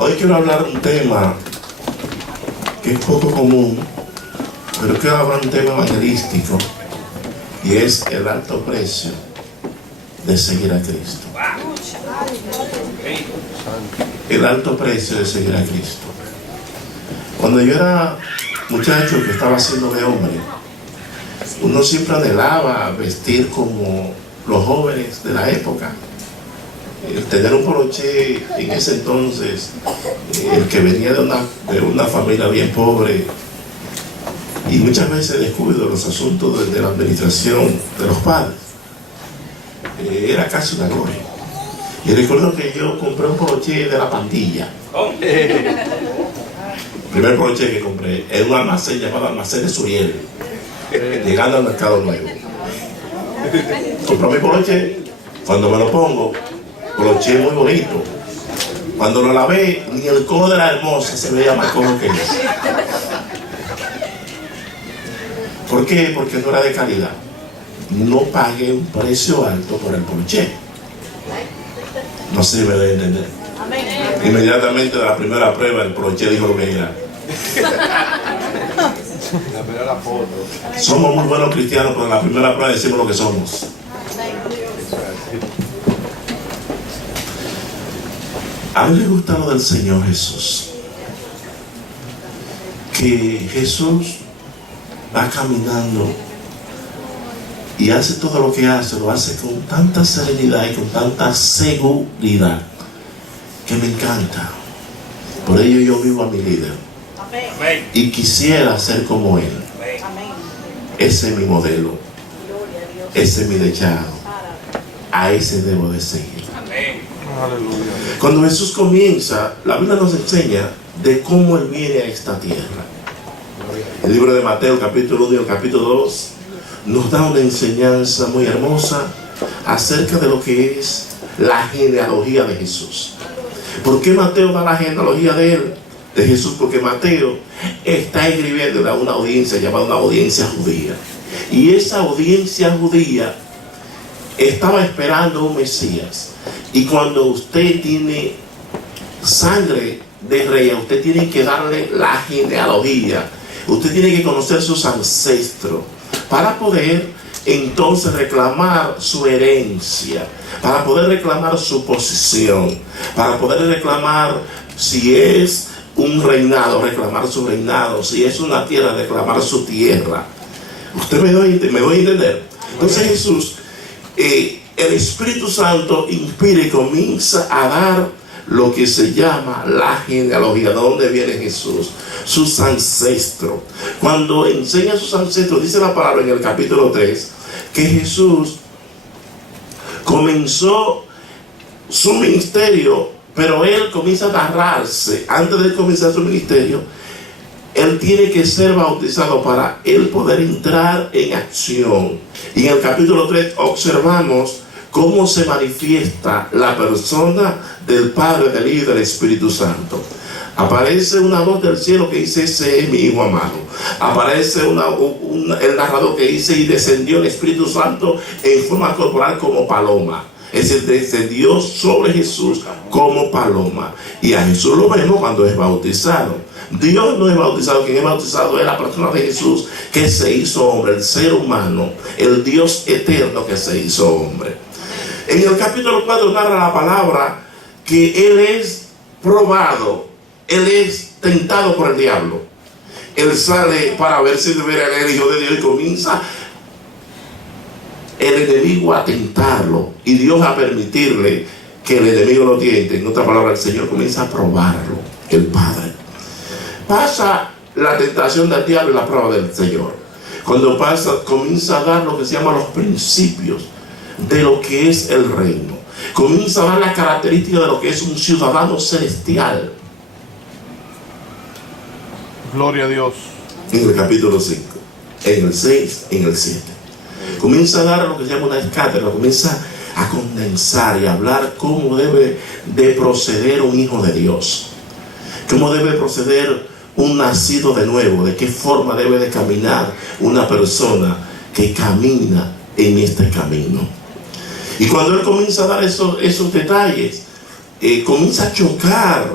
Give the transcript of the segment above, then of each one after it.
Hoy quiero hablar de un tema que es poco común, pero quiero hablar de un tema evangelístico, y es el alto precio de seguir a Cristo. El alto precio de seguir a Cristo. Cuando yo era muchacho que estaba haciéndome hombre, uno siempre anhelaba vestir como los jóvenes de la época. Tener un poloché en ese entonces, el que venía de una familia bien pobre, y muchas veces descuido los asuntos de la administración de los padres, era casi una gloria. Y recuerdo que yo compré un poloché de la Pandilla. El primer poloché que compré era un almacén llamado Almacén de Suriel, llegando al Mercado Nuevo. Compré mi poloché. Cuando me lo pongo, poloché muy bonito. Cuando lo lavé, ni el codo de la hermosa se veía más cómodo que eso. ¿Por qué? Porque no era de calidad. No pagué un precio alto por el poloché. No sé si me debe entender. Inmediatamente de la primera prueba, el poloché dijo lo que era. La primera foto. Somos muy buenos cristianos, pero en la primera prueba decimos lo que somos. A mí me gusta lo del Señor Jesús, que Jesús va caminando y hace todo lo que hace, lo hace con tanta serenidad y con tanta seguridad que me encanta. Por ello yo vivo a mi líder y quisiera ser como él. Ese es mi modelo, ese es mi dechado, a ese debo de seguir. Cuando Jesús comienza, la Biblia nos enseña de cómo Él viene a esta tierra. El libro de Mateo, capítulo 1 y el capítulo 2, nos da una enseñanza muy hermosa acerca de lo que es la genealogía de Jesús. ¿Por qué Mateo da la genealogía de él, de Jesús? Porque Mateo está escribiendo a una audiencia llamada una audiencia judía. Y esa audiencia judía estaba esperando un Mesías. Y cuando usted tiene sangre de rey, usted tiene que darle la genealogía. Usted tiene que conocer sus ancestros para poder entonces reclamar su herencia, para poder reclamar su posición, para poder reclamar, si es un reinado, reclamar su reinado, si es una tierra, reclamar su tierra. ¿Usted me doy a entender? Entonces Jesús, el Espíritu Santo inspira y comienza a dar lo que se llama la genealogía, de dónde viene Jesús, sus ancestros. Cuando enseña sus ancestros, dice la palabra en el capítulo 3, que Jesús comenzó su ministerio, pero él comienza a narrarse, antes de comenzar su ministerio, él tiene que ser bautizado para él poder entrar en acción. Y en el capítulo 3 observamos cómo se manifiesta la persona del Padre, del Hijo y del Espíritu Santo. Aparece una voz del cielo que dice: ese es mi Hijo amado. Aparece el narrador que dice: y descendió el Espíritu Santo en forma corporal como paloma. Es decir, descendió sobre Jesús como paloma. Y a Jesús lo vemos cuando es bautizado. Dios no es bautizado, quien es bautizado es la persona de Jesús que se hizo hombre, el ser humano, el Dios eterno que se hizo hombre. En el capítulo 4 narra la palabra que Él es probado, Él es tentado por el diablo. Él sale para ver si debería ser el Hijo de Dios y comienza el enemigo a tentarlo y Dios a permitirle que el enemigo lo tiente. En otra palabra, el Señor comienza a probarlo, el Padre. Pasa la tentación del diablo y la prueba del Señor. Cuando pasa, comienza a dar lo que se llama los principios de lo que es el reino. Comienza a dar las características de lo que es un ciudadano celestial. Gloria a Dios. En el capítulo 5, en el 6, en el 7. Comienza a dar lo que se llama una cátedra, comienza a condensar y a hablar cómo debe de proceder un hijo de Dios. Cómo debe proceder un nacido de nuevo, de qué forma debe de caminar una persona que camina en este camino. Y cuando él comienza a dar esos detalles, comienza a chocar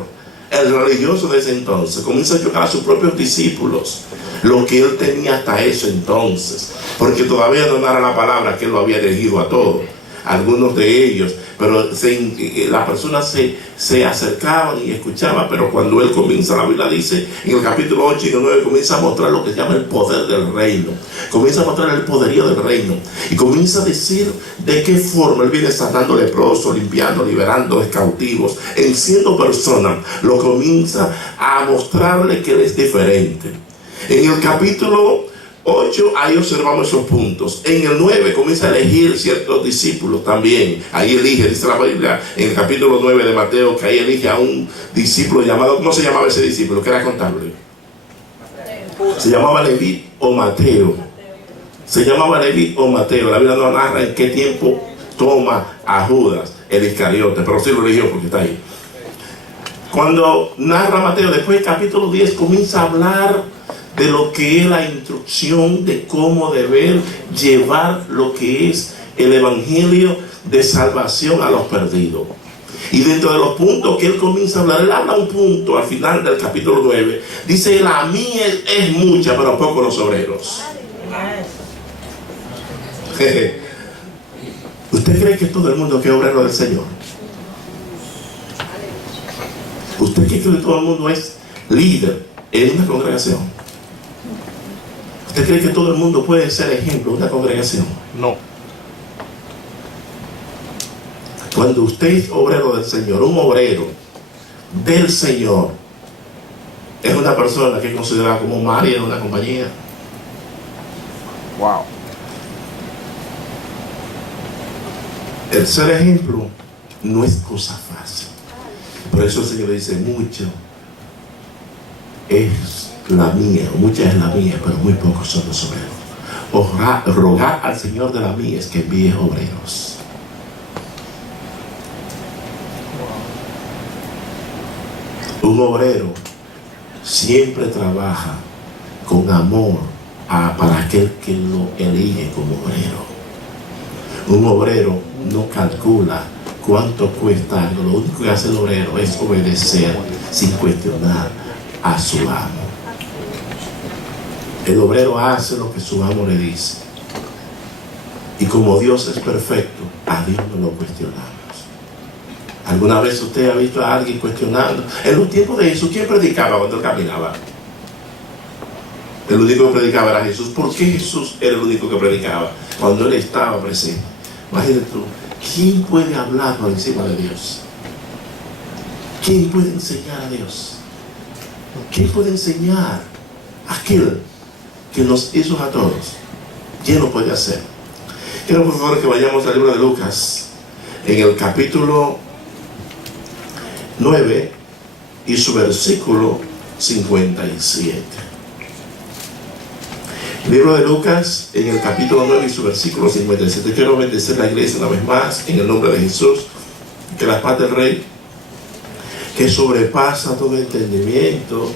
el religioso de ese entonces comienza a chocar a sus propios discípulos, lo que él tenía hasta ese entonces, porque todavía no era la palabra que él lo había elegido a todos, algunos de ellos, pero las personas se acercaban y escuchaban. Pero cuando él comienza, la Biblia dice en el capítulo 8 y el 9, comienza a mostrar lo que se llama el poder del reino, comienza a mostrar el poderío del reino, y comienza a decir de qué forma él viene sanando leprosos, limpiando, liberando cautivos, en siendo persona, lo comienza a mostrarle que él es diferente. En el capítulo 8, ahí observamos esos puntos. En el 9 comienza a elegir ciertos discípulos también. Ahí elige, dice la Biblia en el capítulo 9 de Mateo, que ahí elige a un discípulo llamado, ¿cómo se llamaba ese discípulo? Que era contable. Se llamaba Leví o Mateo. Se llamaba Leví o Mateo. La Biblia no narra en qué tiempo toma a Judas, el Iscariote, pero sí lo eligió porque está ahí. Cuando narra Mateo, después del capítulo 10 comienza a hablar de lo que es la instrucción de cómo deber llevar lo que es el evangelio de salvación a los perdidos. Y dentro de los puntos que él comienza a hablar, él habla un punto al final del capítulo 9. Dice: la mies es mucha, pero pocos los obreros. ¿Usted cree que todo el mundo que es obrero del Señor? ¿Usted cree que todo el mundo es líder en una congregación? ¿Usted cree que todo el mundo puede ser ejemplo de una congregación? No. Cuando usted es obrero del Señor, un obrero del Señor es una persona que es considerada como María en una compañía. Wow. El ser ejemplo no es cosa fácil. Por eso el Señor dice: mucho es la mía, mucha es la mía, pero muy pocos son los obreros. Rogar al Señor de la mía es que envíe obreros. Un obrero siempre trabaja con amor para aquel que lo elige como obrero. Un obrero no calcula cuánto cuesta algo. Lo único que hace el obrero es obedecer sin cuestionar a su amo. El obrero hace lo que su amo le dice. Y como Dios es perfecto, a Dios no lo cuestionamos. ¿Alguna vez usted ha visto a alguien cuestionando? En los tiempos de Jesús, ¿quién predicaba cuando él caminaba? El único que predicaba era Jesús. ¿Por qué Jesús era el único que predicaba? Cuando él estaba presente. Imagínate tú, ¿quién puede hablar por encima de Dios? ¿Quién puede enseñar a Dios? ¿Quién puede enseñar a aquel que nos hizo a todos? ¿Quién lo puede hacer? Quiero por favor que vayamos al libro de Lucas, en el capítulo 9 y su versículo 57. Libro de Lucas, en el capítulo 9 y su versículo 57. Quiero bendecir la iglesia una vez más en el nombre de Jesús. Que la paz del Rey, que sobrepasa todo entendimiento,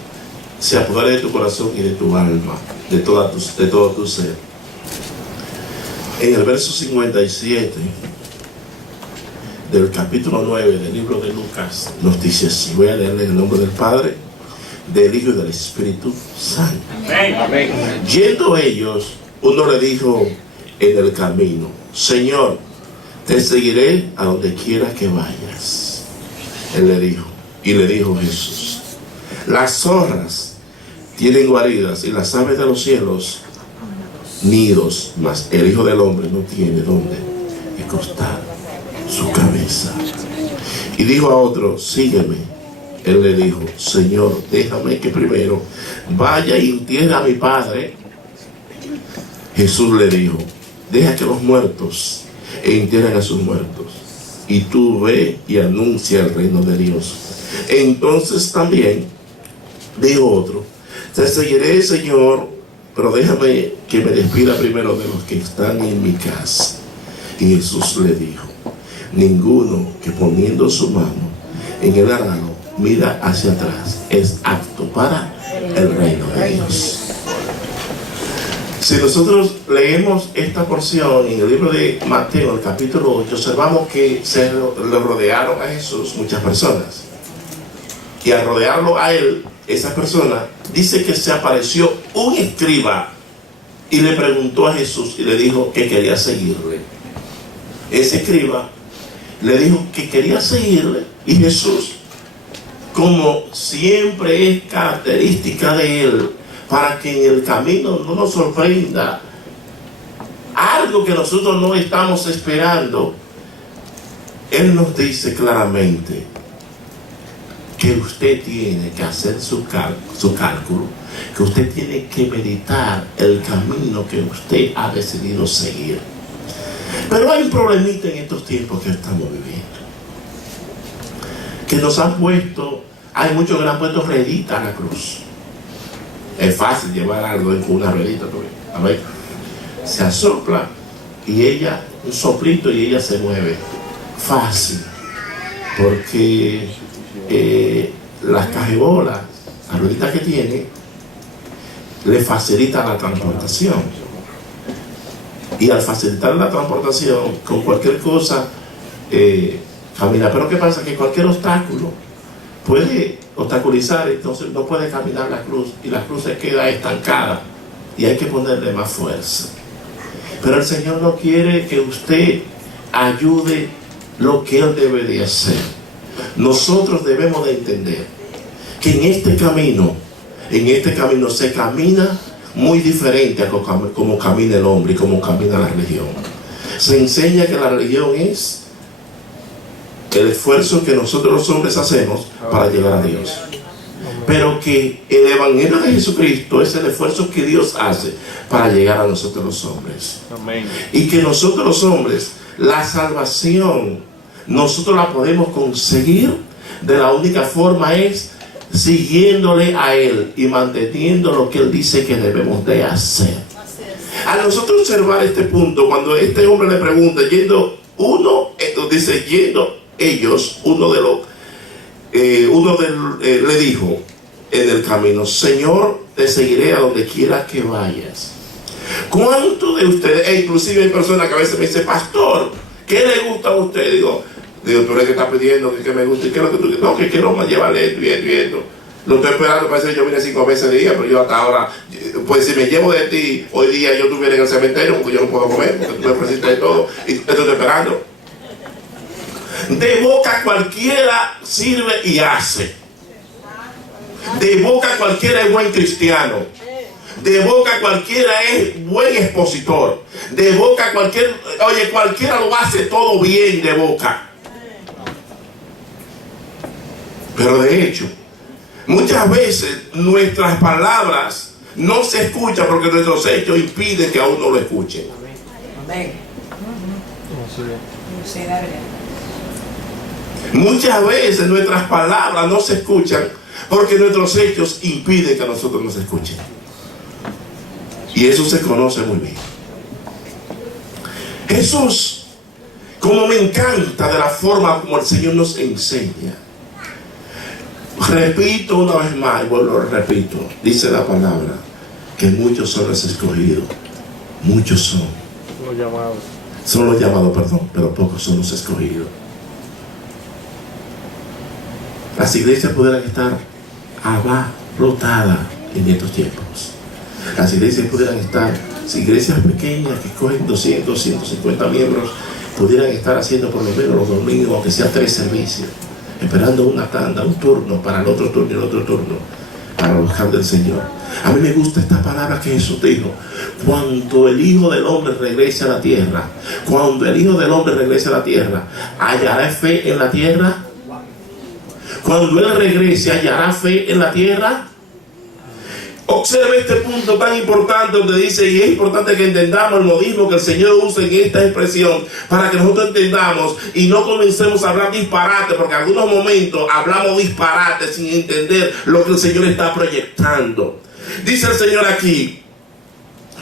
se apodere de tu corazón y de tu alma, de todo tu ser. En el verso 57 del capítulo 9 del libro de Lucas nos dice así. Voy a leerle en el nombre del Padre, del Hijo y del Espíritu Santo. Amén. Yendo ellos, uno le dijo en el camino: Señor, te seguiré a donde quiera que vayas. Él le dijo, y le dijo Jesús: las zorras tienen guaridas y las aves de los cielos nidos, mas el Hijo del Hombre no tiene donde acostar su cabeza. Y dijo a otro: sígueme. Él le dijo: Señor, déjame que primero vaya y entierre a mi padre. Jesús le dijo: deja que los muertos entierren a sus muertos, y tú ve y anuncia el reino de Dios. Entonces también dijo otro: te seguiré, Señor, pero déjame que me despida primero de los que están en mi casa. Y Jesús le dijo: ninguno que poniendo su mano en el arado mira hacia atrás es apto para el reino de Dios. Si nosotros leemos esta porción en el libro de Mateo, el capítulo 8, observamos que se lo rodearon a Jesús muchas personas. Y al rodearlo a él, esa persona, dice que se apareció un escriba y le preguntó a Jesús y le dijo que quería seguirle. Ese escriba le dijo que quería seguirle, y Jesús, como siempre es característica de él, para que en el camino no nos sorprenda algo que nosotros no estamos esperando, él nos dice claramente que usted tiene que hacer su cálculo, que usted tiene que meditar el camino que usted ha decidido seguir. Pero hay un problemita en estos tiempos que estamos viviendo, que nos han puesto, hay muchos que le han puesto ruedita a la cruz. Es fácil llevar algo con una ruedita, a ver, se asopla y ella, un soplito y ella se mueve. Fácil, porque las cajebolas, las rueditas que tiene, le facilitan la transportación. Y al facilitar la transportación, con cualquier cosa, camina. Pero ¿qué pasa? Que cualquier obstáculo puede obstaculizar, entonces no puede caminar la cruz, y la cruz se queda estancada y hay que ponerle más fuerza. Pero el Señor no quiere que usted ayude lo que Él debe de hacer. Nosotros debemos de entender que en este camino se camina muy diferente a como camina el hombre y como camina la religión. Se enseña que la religión es el esfuerzo que nosotros los hombres hacemos para llegar a Dios, pero que el Evangelio de Jesucristo es el esfuerzo que Dios hace para llegar a nosotros los hombres. Y que nosotros los hombres, la salvación, nosotros la podemos conseguir de la única forma es siguiéndole a Él y manteniendo lo que Él dice que debemos de hacer. A nosotros observar este punto, cuando este hombre le pregunta, le dijo en el camino: Señor, te seguiré a donde quiera que vayas. ¿Cuántos de ustedes, inclusive hay personas que a veces me dicen: pastor, ¿qué le gusta a usted? Digo, tú eres que está pidiendo que me guste, ¿qué es lo que tú quieres? No, que quiero llevarle esto y esto y esto. Lo estoy esperando, parece que yo vine 5 veces al día, pero yo hasta ahora, pues si me llevo de ti, hoy día yo estuviera en el cementerio, porque yo no puedo comer, porque tú me ofreciste de todo, y te estoy esperando. De boca cualquiera sirve y hace. De boca cualquiera es buen cristiano. De boca cualquiera es buen expositor. De boca cualquiera lo hace todo bien de boca. Pero de hecho, muchas veces nuestras palabras no se escuchan porque nuestros hechos impiden que a uno lo escuchen. Amén. Muchas veces nuestras palabras no se escuchan porque nuestros hechos impiden que a nosotros nos escuchen. Y eso se conoce muy bien. Jesús, como me encanta de la forma como el Señor nos enseña. Repito una vez más, y vuelvo, repito, dice la palabra que muchos son los escogidos, muchos son los llamados, pero pocos son los escogidos. Las iglesias pudieran estar abarrotadas en estos tiempos. Las iglesias pudieran estar, iglesias pequeñas que cogen 200, 150 miembros, pudieran estar haciendo por lo menos los domingos, aunque sea 3 servicios, esperando una tanda, un turno para el otro turno y el otro turno, para buscar del Señor. A mí me gusta esta palabra que Jesús dijo: cuando el Hijo del Hombre regrese a la tierra, cuando el Hijo del Hombre regrese a la tierra, ¿hallará fe en la tierra? Cuando Él regrese, ¿hallará fe en la tierra? Observe este punto tan importante donde dice, y es importante que entendamos el modismo que el Señor usa en esta expresión para que nosotros entendamos y no comencemos a hablar disparate, porque en algunos momentos hablamos disparate sin entender lo que el Señor está proyectando. Dice el Señor aquí,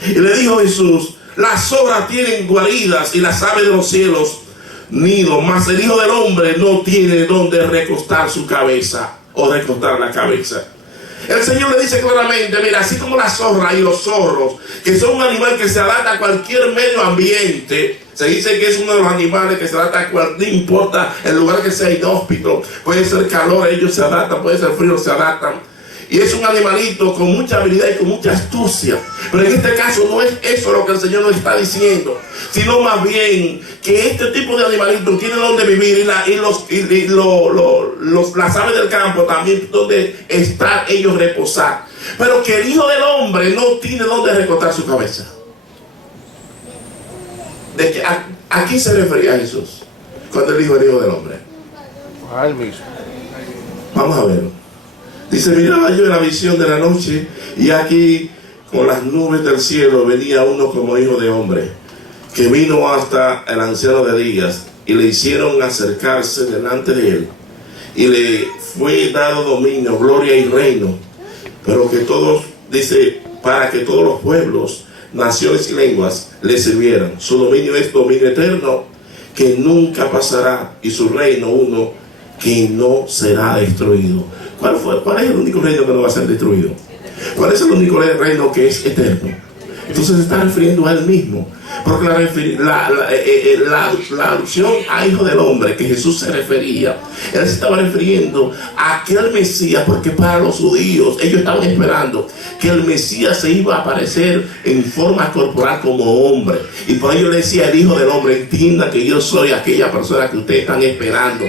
y le dijo Jesús: las zorras tienen guaridas y las aves de los cielos nido, mas el Hijo del Hombre no tiene donde recostar su cabeza o recostar la cabeza. El Señor le dice claramente, mira, así como la zorra y los zorros, que son un animal que se adapta a cualquier medio ambiente. Se dice que es uno de los animales que se adapta no importa el lugar que sea inhóspito, puede ser calor, ellos se adaptan, puede ser frío, se adaptan. Y es un animalito con mucha habilidad y con mucha astucia. Pero en este caso no es eso lo que el Señor nos está diciendo, sino más bien que este tipo de animalitos tiene donde vivir, y las aves del campo también donde estar ellos reposar. Pero que el Hijo del Hombre no tiene donde recostar su cabeza. ¿A quién se refería Jesús cuando él dijo el Hijo del Hombre? A él mismo. Vamos a verlo. Dice, miraba yo en la visión de la noche, y aquí con las nubes del cielo venía uno como hijo de hombre, que vino hasta el anciano de días, y le hicieron acercarse delante de él, y le fue dado dominio, gloria y reino, pero que todos, dice, para que todos los pueblos, naciones y lenguas le sirvieran. Su dominio es dominio eterno, que nunca pasará, y su reino uno que no será destruido. ¿Cuál es el único reino que no va a ser destruido? ¿Cuál es el único reino que es eterno? Entonces se está refiriendo a él mismo, porque la alusión a Hijo del Hombre que Jesús se refería, él se estaba refiriendo a aquel Mesías, porque para los judíos ellos estaban esperando que el Mesías se iba a aparecer en forma corporal como hombre, y por ello le decía el Hijo del Hombre, entienda que yo soy aquella persona que ustedes están esperando,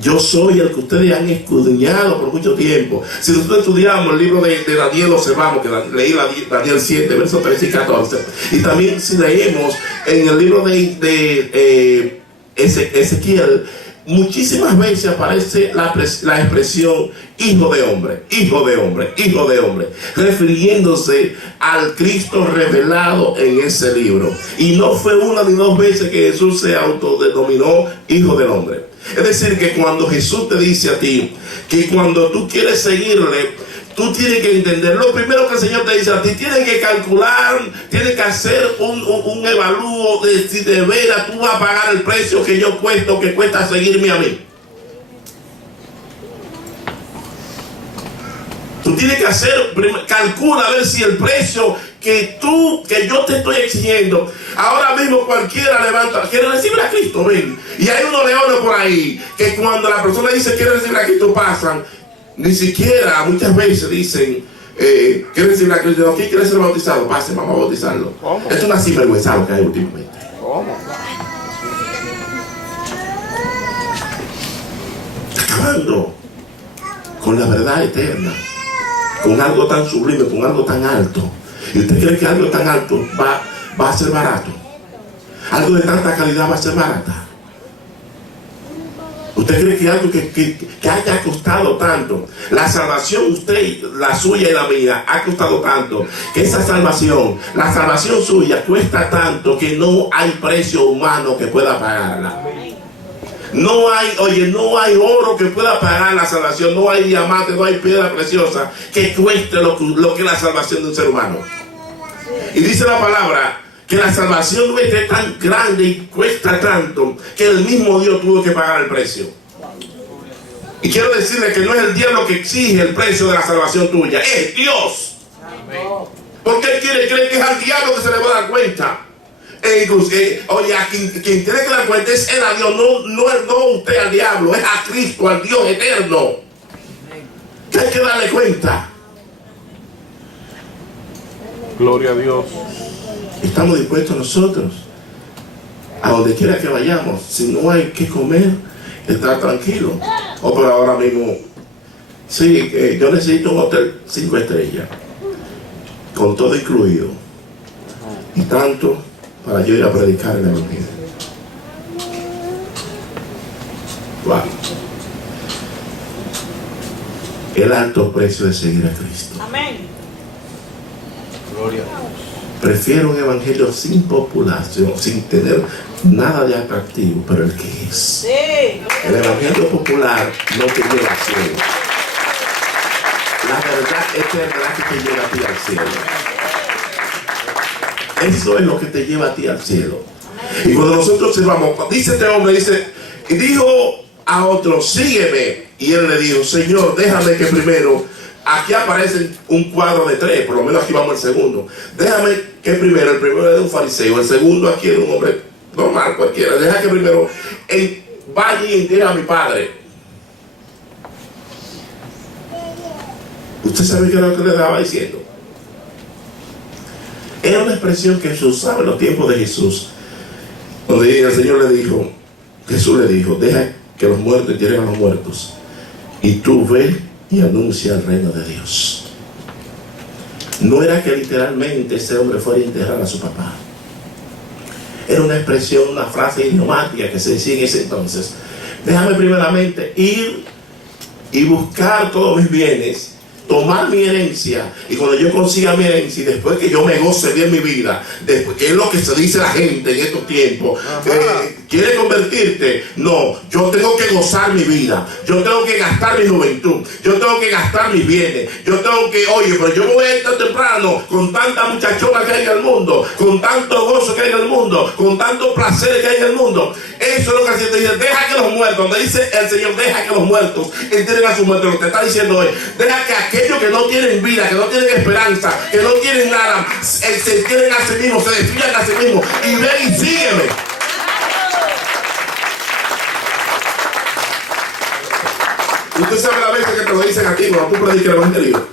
yo soy el que ustedes han escudriñado por mucho tiempo. Si nosotros estudiamos el libro de Daniel, observamos que leí Daniel 7, versos 13 y 14, y también si leemos en el libro de Ezequiel, muchísimas veces aparece la expresión Hijo de Hombre, Hijo de Hombre, Hijo de Hombre, refiriéndose al Cristo revelado en ese libro. Y no fue una ni dos veces que Jesús se autodenominó Hijo del Hombre. Es decir, que cuando Jesús te dice a ti que cuando tú quieres seguirle, tú tienes que entender, lo primero que el Señor te dice a ti, tienes que calcular, tienes que hacer un evalúo de si de veras tú vas a pagar el precio que yo cuesto, que cuesta seguirme a mí. Tú tienes que hacer, calcula a ver si el precio que yo te estoy exigiendo, ahora mismo cualquiera levanta, quiere recibir a Cristo, ven, y hay unos leones por ahí, que cuando la persona dice quiere recibir a Cristo pasan, ni siquiera muchas veces dicen, quiere recibir a Cristo, ¿quién quiere ser bautizado? Pase, vamos a bautizarlo. ¿Cómo? Es una sinvergüenza lo que hay últimamente. ¿Cómo? Acabando con la verdad eterna, con algo tan sublime, con algo tan alto. ¿Y usted cree que algo tan alto va a ser barato? Algo de tanta calidad va a ser barata. ¿Usted cree que algo que haya costado tanto, la salvación usted, la suya y la mía, ha costado tanto, que esa salvación, la salvación suya cuesta tanto que no hay precio humano que pueda pagarla? No hay oro que pueda pagar la salvación, no hay diamante, no hay piedra preciosa que cueste lo que es la salvación de un ser humano. Y dice la palabra que la salvación nuestra es tan grande y cuesta tanto que el mismo Dios tuvo que pagar el precio. Y quiero decirle que no es el diablo que exige el precio de la salvación tuya, es Dios. Porque él cree que es al diablo que se le va a dar cuenta. Oye, a quien tiene que dar cuenta es él a Dios, no usted al diablo, es a Cristo, al Dios eterno, que hay que darle cuenta. Gloria a Dios. Estamos dispuestos nosotros, a donde quiera que vayamos, si no hay que comer, estar tranquilo. Pero ahora mismo, sí, yo necesito un hotel 5 estrellas, con todo incluido, y tanto para yo ir a predicar el evangelio. Wow. El alto precio de seguir a Cristo. Amén. Gloria a Dios. Prefiero un evangelio sin populación, sin tener nada de atractivo, pero el que es. Sí. El evangelio popular no te lleva al cielo. La verdad eterna que te lleva a ti al cielo. Eso es lo que te lleva a ti al cielo. Y cuando nosotros observamos, dice este hombre, y dijo a otro, sígueme. Y él le dijo, Señor, déjame que primero aquí aparece un cuadro de 3, por lo menos aquí vamos al segundo. Déjame que el primero era un fariseo, el segundo aquí era un hombre normal cualquiera. Deja que primero vaya y entierre a mi padre. ¿Usted sabe qué era lo que le estaba diciendo? Era una expresión que se usaba en los tiempos de Jesús, donde el Señor le dijo, Jesús le dijo, deja que los muertos entierren a los muertos, y tú ve y anuncia el reino de Dios. No era que literalmente ese hombre fuera a enterrar a su papá. Era una expresión, una frase idiomática que se decía en ese entonces. Déjame primeramente ir y buscar todos mis bienes, tomar mi herencia, y cuando yo consiga mi herencia y después que yo me goce bien mi vida, después, que es lo que se dice la gente en estos tiempos, ¿quiere convertirte? No, yo tengo que gozar mi vida, yo tengo que gastar mi juventud, yo tengo que gastar mis bienes, yo tengo que, oye, pero yo me voy a estar temprano con tanta muchachona que hay en el mundo, con tanto gozo que hay en el mundo, con tanto placer que hay en el mundo. Eso es lo que el Señor dice, deja que los muertos, donde dice el Señor, deja que los muertos entierren a sus muertos. Lo que está diciendo es, deja que aquellos que no tienen vida, que no tienen esperanza, que no tienen nada, se entierren a sí mismos, se destruyan a sí mismos, y ven y sígueme. Usted sabe la veces que te lo dicen a ti cuando tú predicas el evangelio.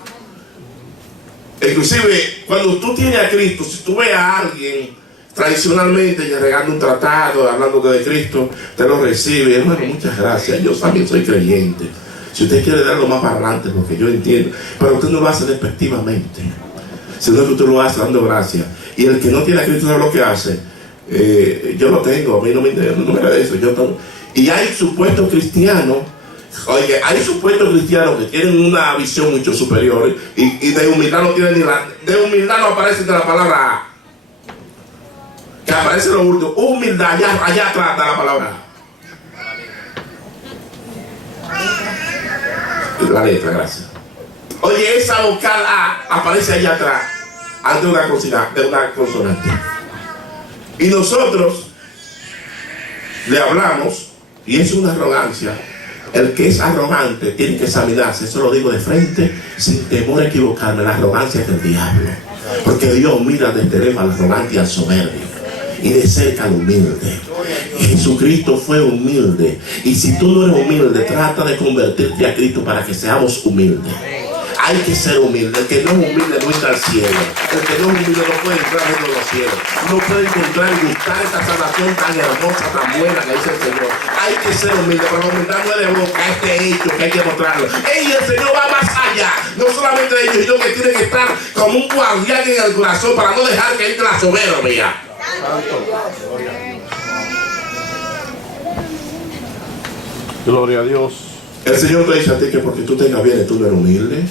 Inclusive, cuando tú tienes a Cristo, si tú ves a alguien tradicionalmente regando un tratado, hablando de Cristo, te lo recibe, hermano, muchas gracias, yo también soy creyente. Si usted quiere darlo más para adelante, porque yo entiendo, pero usted no lo hace despectivamente, sino que usted lo hace dando gracias. Y el que no tiene a Cristo sabe lo que hace. Yo lo tengo, a mí no me da eso. Y hay supuestos cristianos, oye, hay supuestos cristianos que tienen una visión mucho superior y de humildad no tienen de humildad no aparece de la palabra A. Que aparece lo último, humildad, allá atrás está la palabra. La letra, gracias. Oye, esa vocal A aparece allá atrás, antes de una consonante. Y nosotros le hablamos, y es una arrogancia. El que es arrogante tiene que examinarse, eso lo digo de frente, sin temor a equivocarme. La arrogancia es del diablo, porque Dios mira desde lejos al arrogante y al soberbio, y de cerca al humilde. Jesucristo fue humilde, y si tú no eres humilde, trata de convertirte a Cristo para que seamos humildes. Hay que ser humilde. El que no es humilde no entra al cielo. El que no es humilde no puede entrar en los cielos. No puede encontrar y gustar esta salvación tan hermosa, tan buena que dice el Señor. Hay que ser humilde, pero la humildad no es de boca, este hecho que hay que mostrarlo. Y el Señor va más allá. No solamente de ellos, sino que tiene que estar como un guardián en el corazón para no dejar que entre la soberbia. Gloria a Dios. El Señor te dice a ti que porque tú tengas bienes, tú no eres humilde.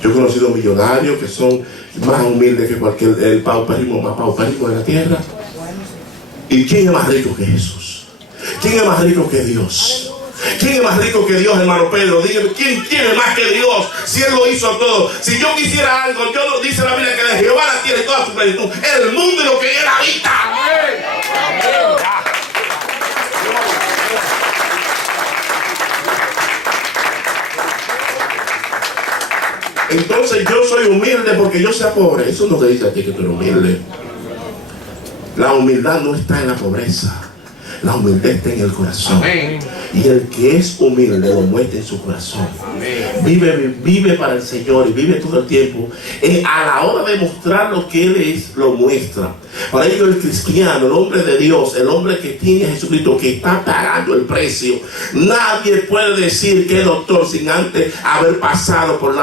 Yo he conocido millonarios que son más humildes que el pauperismo más pauperismo de la tierra. ¿Y quién es más rico que Jesús? ¿Quién es más rico que Dios? ¿Quién es más rico que Dios, hermano Pedro? Dígame, ¿quién tiene más que Dios? Si Él lo hizo todo. Si yo quisiera algo, yo lo dice la Biblia que de Jehová la tiene toda su plenitud. El mundo y lo que Él habita. Entonces yo soy humilde porque yo sea pobre. Eso no te dice a ti que tú eres humilde. La humildad no está en la pobreza. La humildad está en el corazón. Amén. Y el que es humilde lo muestra en su corazón. Vive para el Señor y vive todo el tiempo. A la hora de mostrar lo que Él es, lo muestra. Para ello el cristiano, el hombre de Dios, el hombre que tiene a Jesucristo, que está pagando el precio. Nadie puede decir que es doctor sin antes haber pasado por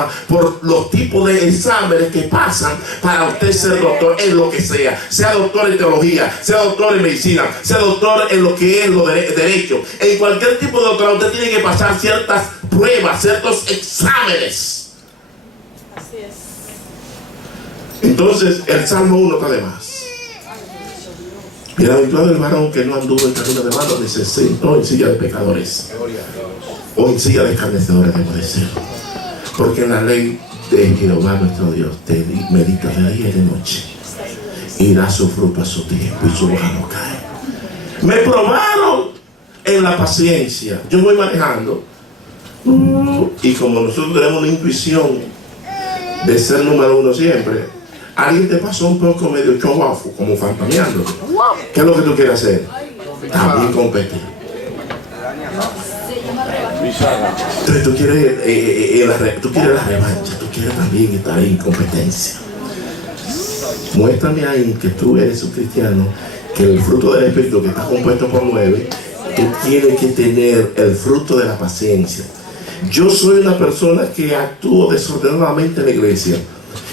los tipos de exámenes que pasan para usted ser doctor en lo que sea. Sea doctor en teología, sea doctor en medicina, sea doctor en lo que es lo derecho. En cualquier tipo de doctorado usted tiene que pasar ciertas pruebas, ciertos exámenes. Así es. Entonces el Salmo 1 está de más. Bienaventurado el varón que no anduvo en camino de malos, ni se sentó en silla de pecadores o en silla de escarnecedores, debo decir. Porque en la ley de Jehová nuestro Dios te medita de día y de noche, y da su fruto a su tiempo, y su hoja no cae. Me probaron en la paciencia. Yo voy manejando Y como nosotros tenemos una intuición de ser número uno siempre, alguien te pasó un poco medio show off, como fantameando. ¿Qué es lo que tú quieres hacer? También competir. Entonces tú quieres la revancha, tú quieres también estar en competencia. Muéstrame ahí que tú eres un cristiano, que el fruto del Espíritu, que está compuesto por 9, tú tienes que tener el fruto de la paciencia. Yo soy una persona que actúo desordenadamente en la iglesia.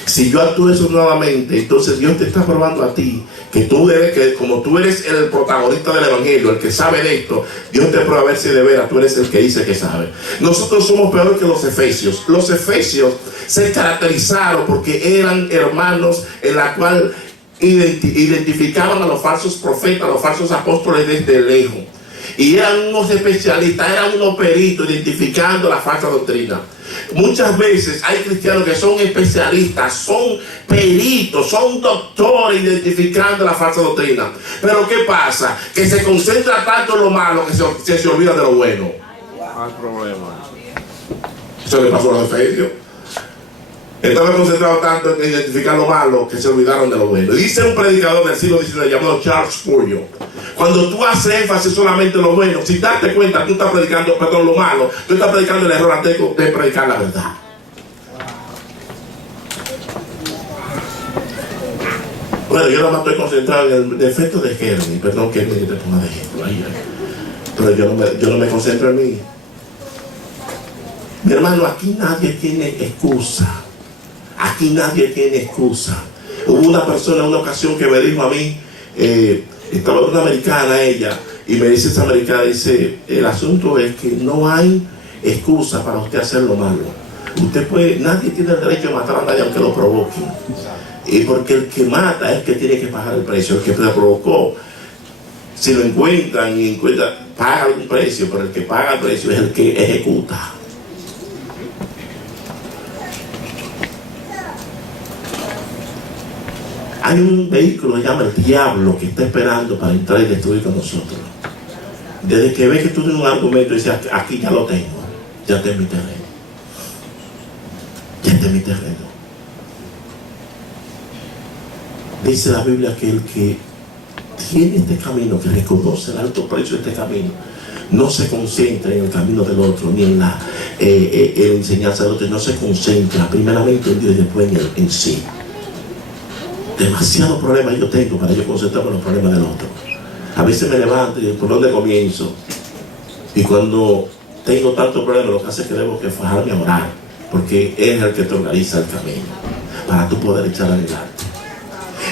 Si yo actúo desordenadamente, entonces Dios te está probando a ti que tú eres, que como tú eres el protagonista del evangelio, el que sabe de esto, Dios te prueba a ver si de veras tú eres el que dice que sabe. Nosotros somos peores que los efesios. Los efesios se caracterizaron porque eran hermanos en la cual identificaban a los falsos profetas, a los falsos apóstoles desde lejos. Y eran unos especialistas, eran unos peritos identificando la falsa doctrina. Muchas veces hay cristianos que son especialistas, son peritos, son doctores identificando la falsa doctrina. Pero ¿qué pasa? Que se concentra tanto en lo malo que se olvida de lo bueno. Hay problema. Eso le pasó a los efesios. Estaban concentrados tanto en identificar lo malo que se olvidaron de lo bueno. Dice un predicador del siglo XIX llamado Charles Spurgeon: cuando tú haces énfasis solamente en lo bueno, si te das cuenta, tú estás predicando, lo malo, tú estás predicando el error antes de predicar la verdad. Bueno, yo nada más estoy concentrado en el defecto de Jeremy, perdón que te ponga de ejemplo ahí, pero yo no me concentro en mí. Mi hermano, aquí nadie tiene excusa. Aquí nadie tiene excusa. Hubo una persona en una ocasión que me dijo a mí, estaba una americana ella, y me dice esa americana, dice, el asunto es que no hay excusa para usted hacer lo malo. Usted puede, nadie tiene el derecho de matar a nadie aunque lo provoque. Y porque el que mata es el que tiene que pagar el precio. El que lo provocó, si lo encuentran paga algún precio, pero el que paga el precio es el que ejecuta. Hay un vehículo que se llama el diablo que está esperando para entrar y destruir con nosotros. Desde que ve que tú tienes un argumento y dices, aquí ya lo tengo, ya está en mi terreno. Ya está en mi terreno. Dice la Biblia que el que tiene este camino, que reconoce el alto precio de este camino, no se concentra en el camino del otro, ni en la enseñanza del otro, no se concentra primeramente en Dios y después en sí. Demasiados problemas yo tengo para yo concentrarme en los problemas del otro. A veces me levanto y por dónde comienzo. Y cuando tengo tantos problemas, lo que hace es que debo que fajarme a orar, porque Él es el que te organiza el camino para tú poder echar adelante.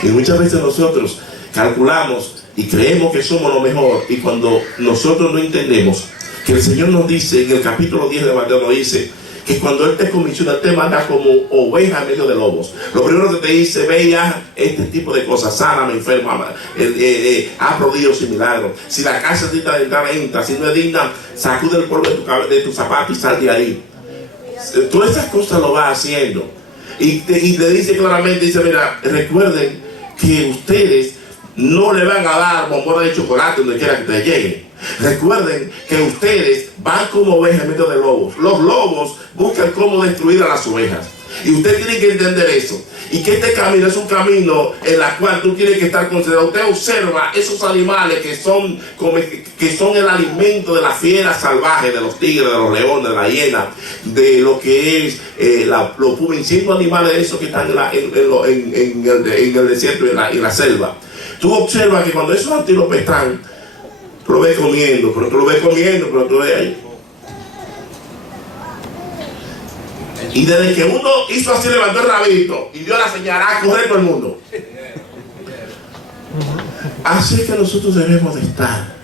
Y muchas veces nosotros calculamos y creemos que somos lo mejor, y cuando nosotros no entendemos que el Señor nos dice en el capítulo 10 de Mateo, nos dice que cuando Él te comisiona, Él te manda como oveja en medio de lobos. Lo primero que te dice, ve y haz este tipo de cosas, sáname, enferma, haz prodigios y milagros. Si la casa es digna de entrar, entra. Si no es digna, sacude el polvo de tu zapato y sal de ahí. Todas esas cosas lo vas haciendo. Y te dice claramente, dice, mira, recuerden que ustedes no le van a dar bombones de chocolate donde quiera que te llegue. Recuerden que ustedes van como ovejas en medio de lobos. Los lobos buscan cómo destruir a las ovejas. Y usted tiene que entender eso. Y que este camino es un camino en el cual tú tienes que estar considerado. Usted observa esos animales que son el alimento de las fieras salvajes, de los tigres, de los leones, de la hiena, de lo que es los pubencientos animales esos que están en el desierto y en la selva. Tú observas que cuando esos antílopes están, tú lo ves comiendo, pero tú lo ves comiendo, pero tú ves ahí. Y desde que uno hizo así, levantó el rabito y dio la señal, a correr todo el mundo. Así es que nosotros debemos de estar.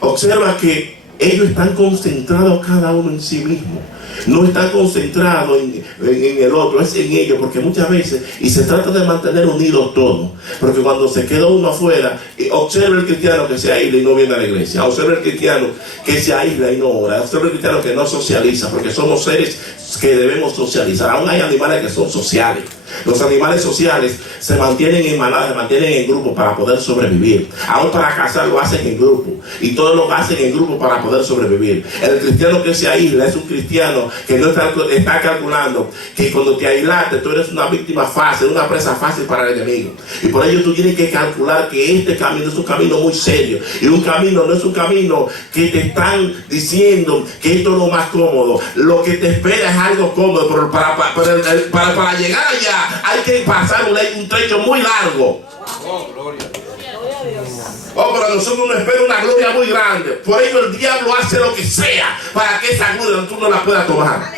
Observa que ellos están concentrados cada uno en sí mismo. No están concentrados en el otro, es en ellos, porque muchas veces, y se trata de mantener unidos todos, porque cuando se queda uno afuera, observa el cristiano que se aísla y no viene a la iglesia, observa el cristiano que se aísla y no ora, observa el cristiano que no socializa, porque somos seres que debemos socializar. Aún hay animales que son sociales. Los animales sociales se mantienen en manadas, se mantienen en grupo para poder sobrevivir. Aún para cazar lo hacen en grupo, y todos lo hacen en grupo para poder sobrevivir. El cristiano que se aísla es un cristiano cristiano que no está calculando que cuando te aislaste tú eres una víctima fácil, una presa fácil para el enemigo. Y por ello tú tienes que calcular que este camino es un camino muy serio. Y un camino no es un camino que te están diciendo que esto es lo más cómodo. Lo que te espera es algo cómodo, pero para llegar allá hay que pasar un trecho muy largo. Oh, gloria. Oh, pero a nosotros nos espera una gloria muy grande. Por ello el diablo hace lo que sea para que esa gloria tú no la puedas tomar.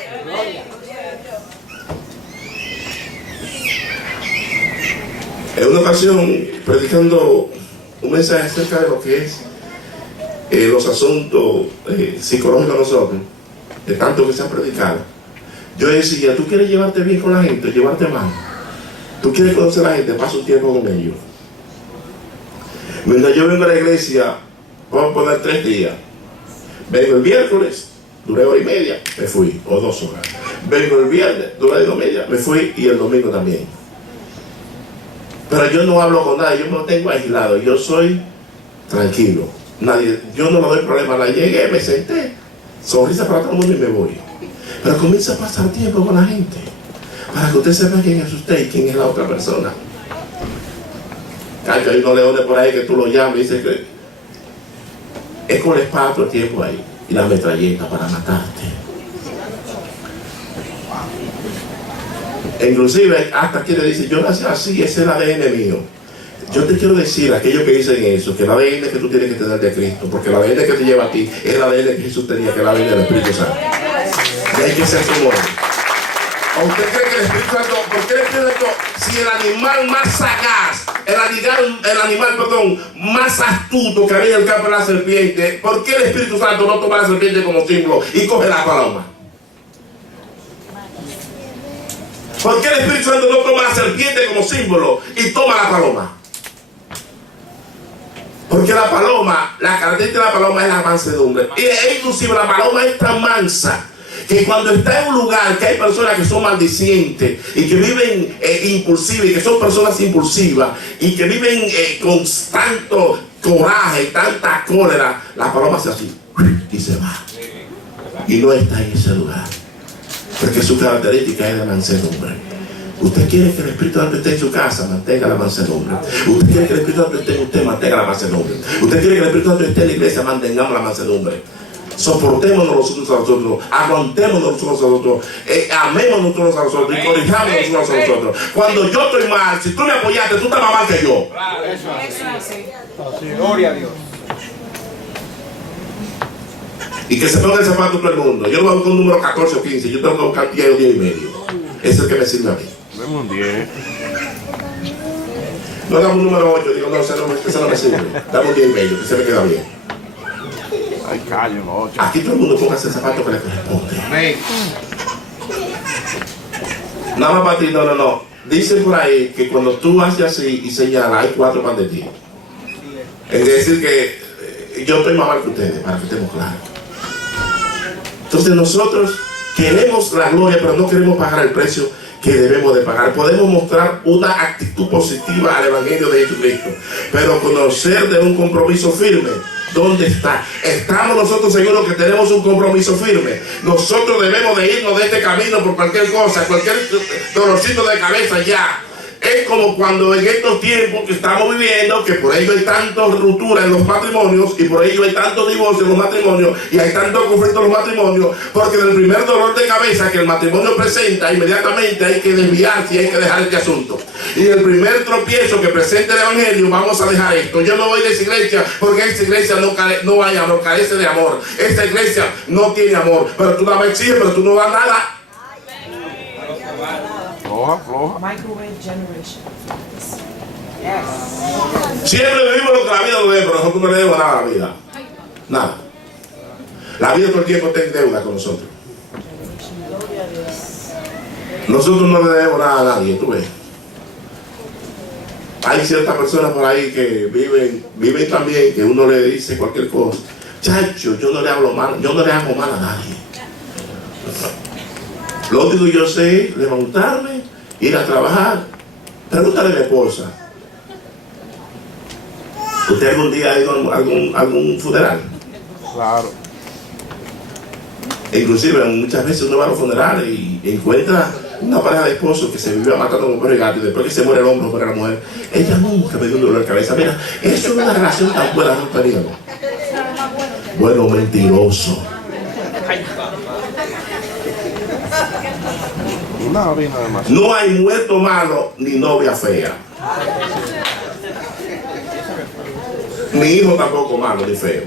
En una ocasión, predicando un mensaje acerca de lo que es los asuntos psicológicos de nosotros, de tanto que se han predicado, yo decía, ¿tú quieres llevarte bien con la gente o llevarte mal? ¿Tú quieres conocer a la gente? Pasa un tiempo con ellos. Mientras yo vengo a la iglesia, vamos a poner 3 días. Vengo el miércoles, duré 1:30, me fui, o 2 horas. Vengo el viernes, duré 2:30, me fui, y el domingo también. Pero yo no hablo con nadie, yo me tengo aislado, yo soy tranquilo. Yo no le doy problema, llegué, me senté, sonrisa para todo el mundo y me voy. Pero comienza a pasar tiempo con la gente, para que usted sepa quién es usted y quién es la otra persona. Hay unos leones por ahí que tú lo llamas y dices que es con la espada todo el tiempo ahí y la metralleta para matarte. E inclusive hasta aquí le dice, yo nací así, ese es el ADN mío. Yo te quiero decir a aquellos que dicen eso, que el ADN que tú tienes que tener de Cristo, porque el ADN que te lleva a ti es el ADN que Jesús tenía, que es el ADN del Espíritu Santo. Y hay que ser como él. ¿O usted cree que el Espíritu Santo, por qué el Espíritu Santo, si el animal más sagaz, el animal más astuto que había en el campo de la serpiente, ¿por qué el Espíritu Santo no toma la serpiente como símbolo y coge la paloma? ¿Por qué el Espíritu Santo no toma la serpiente como símbolo y toma la paloma? Porque la paloma, la característica de la paloma es la mansedumbre. E inclusive la paloma es tan mansa que cuando está en un lugar que hay personas que son maldicientes y que viven impulsivas y que son personas impulsivas y que viven con tanto coraje y tanta cólera, la paloma hace así y se va y no está en ese lugar, porque su característica es de mansedumbre. Usted quiere que el Espíritu Santo esté en su casa, mantenga la mansedumbre. Usted quiere que el Espíritu Santo esté en usted, mantenga la mansedumbre. Usted quiere que el Espíritu Santo esté en la iglesia, mantengamos la mansedumbre. Soportémonos los unos a los otros, aguantémonos los unos a los otros, amémonos los unos a los otros y corrijámonos los unos a los otros. Cuando yo estoy mal, si tú me apoyaste, tú estás más mal que yo. Eso es así. Gloria a Dios. Y que se ponga el zapato todo el mundo. Yo no voy a buscar un número 14 o 15, yo tengo que buscar 10 o 10 y medio. Ese es el que me sirve a mí. Dame un 10. No damos un número 8, digo, no, ese no me sirve. Dame un 10 y medio, que se me queda bien. Ay, callo, no, 8. Aquí todo el mundo ponga ese zapato que le corresponde. Amén. Nada más para ti, no. Dicen por ahí que cuando tú haces así y señalas, hay 4 pan de ti. Es decir que yo estoy más mal que ustedes, para que estemos claros. Entonces nosotros queremos la gloria, pero no queremos pagar el precio que debemos de pagar. Podemos mostrar una actitud positiva al Evangelio de Jesucristo, pero conocer de un compromiso firme. ¿Dónde está? ¿Estamos nosotros seguros que tenemos un compromiso firme? Nosotros debemos de irnos de este camino por cualquier cosa, cualquier dolorcito de cabeza ya. Es como cuando en estos tiempos que estamos viviendo, que por ello hay tantas rupturas en los matrimonios y por ello hay tantos divorcios en los matrimonios y hay tantos conflictos en los matrimonios, porque del primer dolor de cabeza que el matrimonio presenta, inmediatamente hay que desviarse y hay que dejar este asunto. Y el primer tropiezo que presenta el Evangelio, vamos a dejar esto. Yo no voy de esa iglesia porque esta iglesia no hay amor, carece de amor. Esta iglesia no tiene amor, pero tú nada más exiges, pero tú no das nada. Floja. Microwave generation. Siempre vivimos lo que la vida nos debe, pero nosotros no le debemos nada a la vida. Nada. La vida todo el tiempo está en deuda con nosotros. Nosotros no le debemos nada a nadie, tú ves. Hay ciertas personas por ahí que viven también, que uno le dice cualquier cosa. Chacho, yo no le hablo mal, yo no le hago mal a nadie. Lo único que yo sé es levantarme, ir a trabajar. Pregúntale a mi esposa. ¿Usted algún día ha ido a algún funeral? Claro. Inclusive muchas veces uno va a los funerales y encuentra una pareja de esposos que se vivía matando como perro y gato, y después que se muere el hombre o muere la mujer, ella nunca me dio un dolor de cabeza. Mira, eso es una relación tan buena de un periodo. Bueno, mentiroso. Una orina de más. No hay muerto malo ni novia fea. Ni hijo tampoco malo ni feo.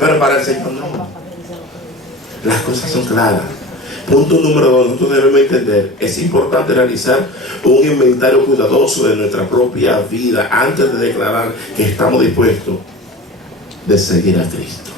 Pero para el Señor no. Las cosas son claras. Punto número 2, nosotros debemos entender, es importante realizar un inventario cuidadoso de nuestra propia vida antes de declarar que estamos dispuestos de seguir a Cristo.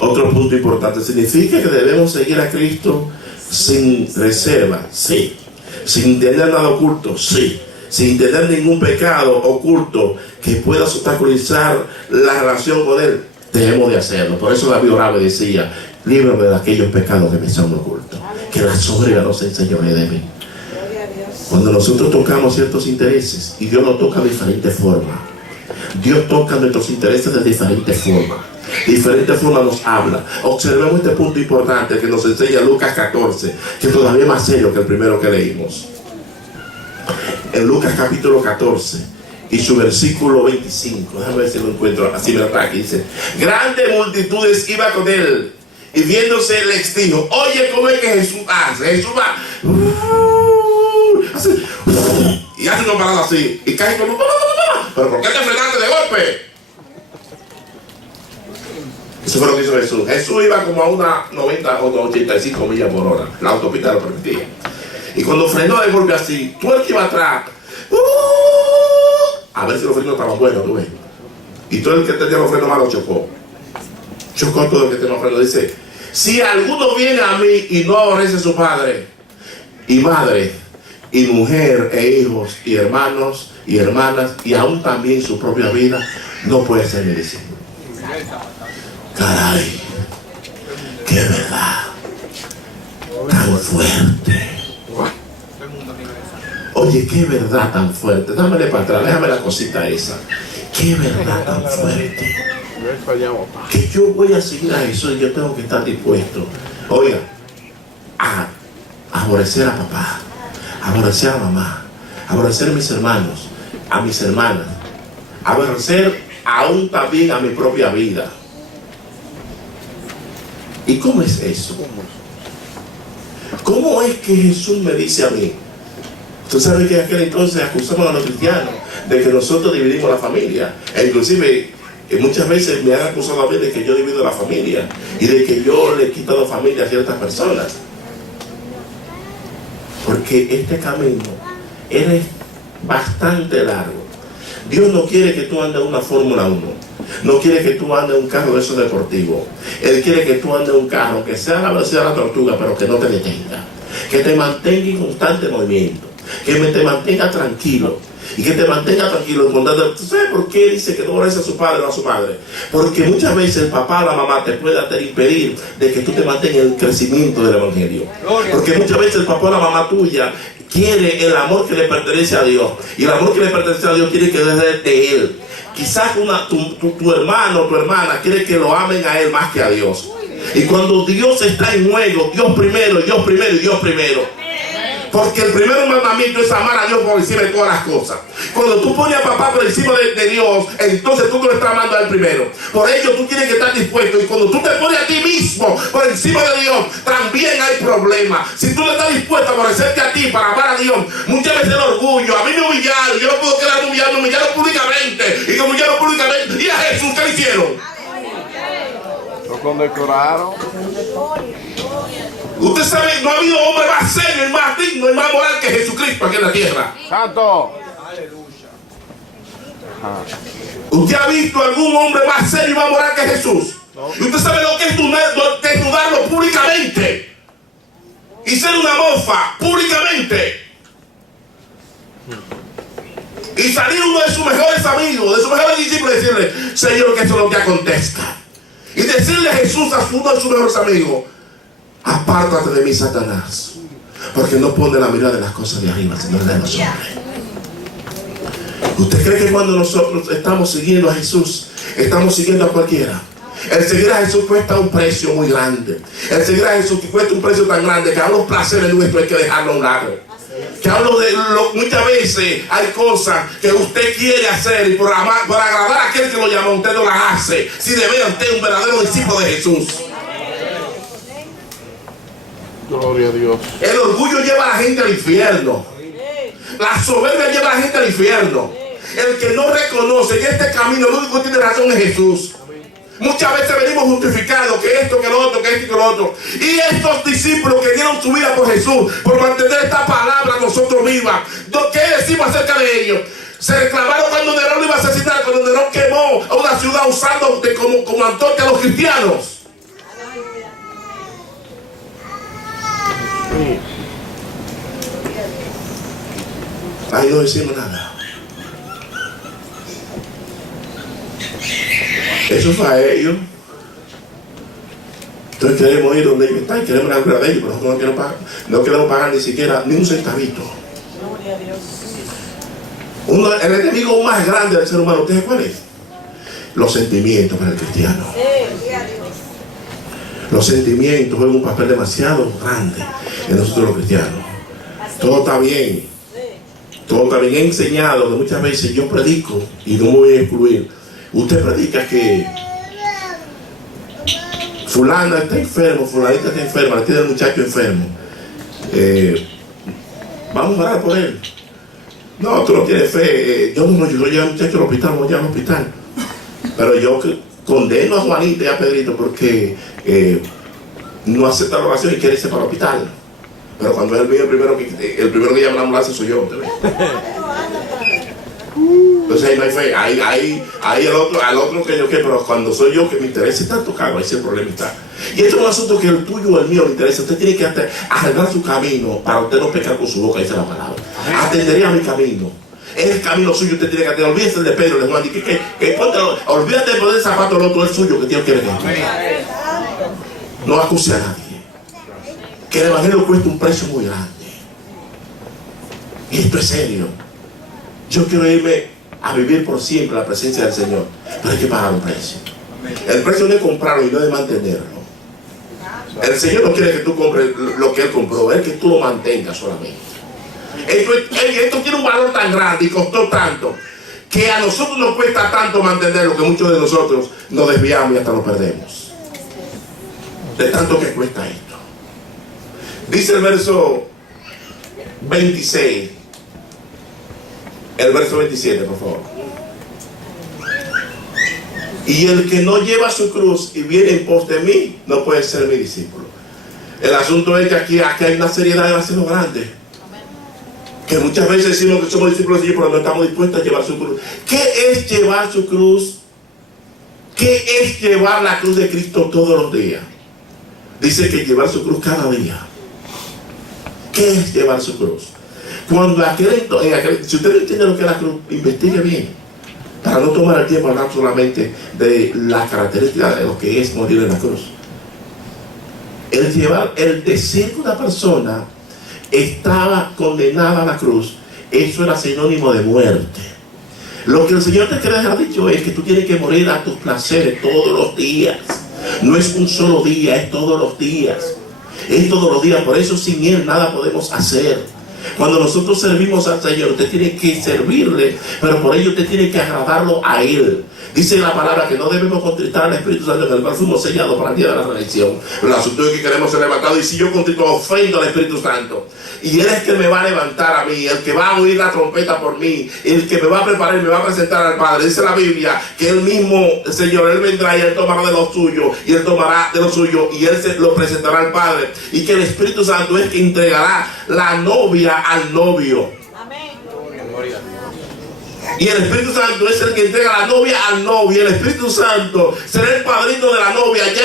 Otro punto importante, significa que debemos seguir a Cristo sin reserva, sí. Sin tener nada oculto, sí. Sin tener ningún pecado oculto que pueda obstaculizar la relación con Él, debemos de hacerlo. Por eso David oraba y decía: líbrame de aquellos pecados que me son ocultos, que la soberbia no se enseñoree de mí. Cuando nosotros tocamos ciertos intereses, y Dios nos toca de diferentes formas, Dios toca nuestros intereses de diferentes formas. De diferentes formas nos habla. Observemos este punto importante que nos enseña Lucas 14, que todavía es más serio que el primero que leímos. En Lucas capítulo 14 y su versículo 25, déjame ver si lo encuentro, así me lo está aquí, dice: grandes multitudes iba con él, y viéndose les dijo: oye, ¿cómo es que Jesús hace? Jesús va así, y hace una parada así, y cae como: pero ¿por qué te frenaste de golpe? Eso fue lo que hizo Jesús. Jesús iba como a una 90 o 85 millas por hora. La autopista lo permitía. Y cuando frenó de golpe así, tú el que iba atrás, a ver si los frenos estaban buenos, tú ves. Y todo el que tenía los frenos malos chocó. Chocó todo el que tenía los frenos. Dice: si alguno viene a mí y no aborrece a su padre y madre y mujer e hijos y hermanos y hermanas y aún también su propia vida, no puede ser mi discípulo. Caray, qué verdad tan fuerte. Oye, qué verdad tan fuerte. Dámele para atrás, déjame la cosita esa. Qué verdad tan fuerte. Que yo voy a seguir a Jesús y yo tengo que estar dispuesto, oiga, a aborrecer a papá, a aborrecer a mamá, a aborrecer a mis hermanos, a mis hermanas, a aborrecer aún también a mi propia vida. ¿Y cómo es eso? ¿Cómo es que Jesús me dice a mí? Usted sabe que en aquel entonces acusamos a los cristianos de que nosotros dividimos la familia. E inclusive muchas veces me han acusado a mí de que yo divido la familia y de que yo le he quitado familia a ciertas personas. Porque este camino es bastante largo. Dios no quiere que tú andes en una Fórmula 1. No quiere que tú andes en un carro de esos deportivos. Él quiere que tú andes en un carro que sea a la velocidad de la tortuga, pero que no te detenga. Que te mantenga en constante movimiento. Que te mantenga tranquilo. Y que te mantenga tranquilo. ¿Tú sabes por qué dice que no aborrece a su padre o a su madre? Porque muchas veces el papá o la mamá te puede impedir de que tú te mantengas en el crecimiento del evangelio. Porque muchas veces el papá o la mamá tuya quiere el amor que le pertenece a Dios. Y el amor que le pertenece a Dios quiere que desde de Él. Quizás tu hermano o tu hermana quiere que lo amen a Él más que a Dios. Y cuando Dios está en juego, Dios primero, Dios primero y Dios primero. Porque el primer mandamiento es amar a Dios por encima de todas las cosas. Cuando tú pones a papá por encima de Dios, entonces tú te lo estás amando a Él primero. Por ello tú tienes que estar dispuesto. Y cuando tú te pones a ti mismo por encima de Dios, también hay problemas. Si tú no estás dispuesto a aborrecerte a ti para amar a Dios, muchas veces el orgullo. A mí me humillaron, yo no puedo quedar humillado, me humillaron públicamente. Y me humillaron públicamente. ¿Y a Jesús qué le hicieron? Lo condecoraron. Usted sabe, no ha habido hombre más serio y más digno y más moral que Jesucristo aquí en la tierra. Santo. ¿Usted ha visto algún hombre más serio y más moral que Jesús? No. Y usted sabe lo que es desnudarlo públicamente y ser una mofa públicamente y salir uno de sus mejores amigos, de sus mejores discípulos y decirle: Señor, que eso no te acontezca. Y decirle a Jesús a uno de sus mejores amigos: apártate de mí, Satanás, porque no pone la mirada en las cosas de arriba, sino en las de los hombres. ¿Usted cree que cuando nosotros estamos siguiendo a Jesús, estamos siguiendo a cualquiera? El seguir a Jesús cuesta un precio muy grande. El seguir a Jesús cuesta un precio tan grande que a los placeres nuestros hay que dejarlo a un lado. Que hablo de muchas veces hay cosas que usted quiere hacer y por agradar a aquel que lo llama, usted no las hace. Si de veras usted es un verdadero discípulo de Jesús. Gloria a Dios. El orgullo lleva a la gente al infierno. La soberbia lleva a la gente al infierno. El que no reconoce que este camino, lo único que tiene razón es Jesús. Muchas veces venimos justificados que esto, que lo otro, que esto y que lo otro. Y estos discípulos que dieron su vida por Jesús, por mantener esta palabra nosotros viva, ¿qué decimos acerca de ellos? Se reclamaron cuando Nerón iba a asesinar, cuando Nerón quemó a una ciudad usando como antorcha a los cristianos. Ahí no decimos nada. Eso fue a ellos. Entonces queremos ir donde ellos están, queremos la gloria de ellos, pero nosotros no queremos pagar ni siquiera ni un centavito. El enemigo más grande del ser humano, ¿ustedes cuál es? Los sentimientos para el cristiano. Los sentimientos juegan un papel demasiado grande en nosotros los cristianos. Todo está bien. Todo está bien enseñado, que muchas veces yo predico y no me voy a excluir. Usted predica que fulana está enfermo, fulanita está enferma, tiene el muchacho enfermo. Vamos a orar por él. No, tú no tienes fe. Yo no llevo al muchacho al hospital, no lo llevo al hospital. Pero yo condeno a Juanita y a Pedrito porque no acepta la oración y quiere irse para el hospital. Pero cuando es el mío, el primero que llama la ambulancia soy yo. Entonces ahí no hay fe. Ahí al otro que yo, pero cuando soy yo que me interesa está tocado, ahí es el problema está. Y esto es un asunto que el tuyo o el mío le interesa. Usted tiene que arreglar su camino para usted no pecar con su boca, dice la palabra. Atenderé a mi camino. Es el camino suyo, usted tiene que atender. Olvídese el de Pedro, de Juan, olvídate de poner el zapato al otro, es suyo que Dios quiere que no acuse a nadie. Que el evangelio cuesta un precio muy grande. Y esto es serio. Yo quiero irme a vivir por siempre en la presencia del Señor, pero hay que pagar un precio. El precio no es comprarlo y no es mantenerlo. El Señor no quiere que tú compres lo que Él compró, es que tú lo mantengas solamente. Esto tiene un valor tan grande y costó tanto que a nosotros nos cuesta tanto mantenerlo que muchos de nosotros nos desviamos y hasta lo perdemos. De tanto que cuesta esto. Dice el verso 26. El verso 27, por favor. Y el que no lleva su cruz y viene en pos de mí, no puede ser mi discípulo. El asunto es que aquí hay una seriedad demasiado grande. Que muchas veces decimos que somos discípulos de Dios, pero no estamos dispuestos a llevar su cruz. ¿Qué es llevar su cruz? ¿Qué es llevar la cruz de Cristo todos los días? Dice que llevar su cruz cada día. ¿Qué es llevar su cruz? Cuando si usted no entiende lo que es la cruz, investigue bien, para no tomar el tiempo a hablar solamente de las características de lo que es morir en la cruz. El decir que una persona estaba condenada a la cruz, eso era sinónimo de muerte. Lo que el Señor te quiere dejar dicho es que tú tienes que morir a tus placeres todos los días. No es un solo día, es todos los días. Es todos los días, por eso sin Él nada podemos hacer. Cuando nosotros servimos al Señor, usted tiene que servirle, pero por ello usted tiene que agradarlo a Él. Dice la palabra que no debemos contristar al Espíritu Santo, en el cual fuimos sellados para el día de la redención. Pero el asunto es que queremos ser levantados, y si yo contrito, ofendo al Espíritu Santo. Y Él es que me va a levantar a mí, el que va a oír la trompeta por mí, el que me va a preparar y me va a presentar al Padre. Dice la Biblia que Él mismo, el Señor, Él vendrá y Él tomará de lo suyo, y Él tomará de lo suyo, y Él se lo presentará al Padre. Y que el Espíritu Santo es que entregará la novia al novio. Y el Espíritu Santo es el que entrega la novia al novio. Y el Espíritu Santo será el padrino de la novia allá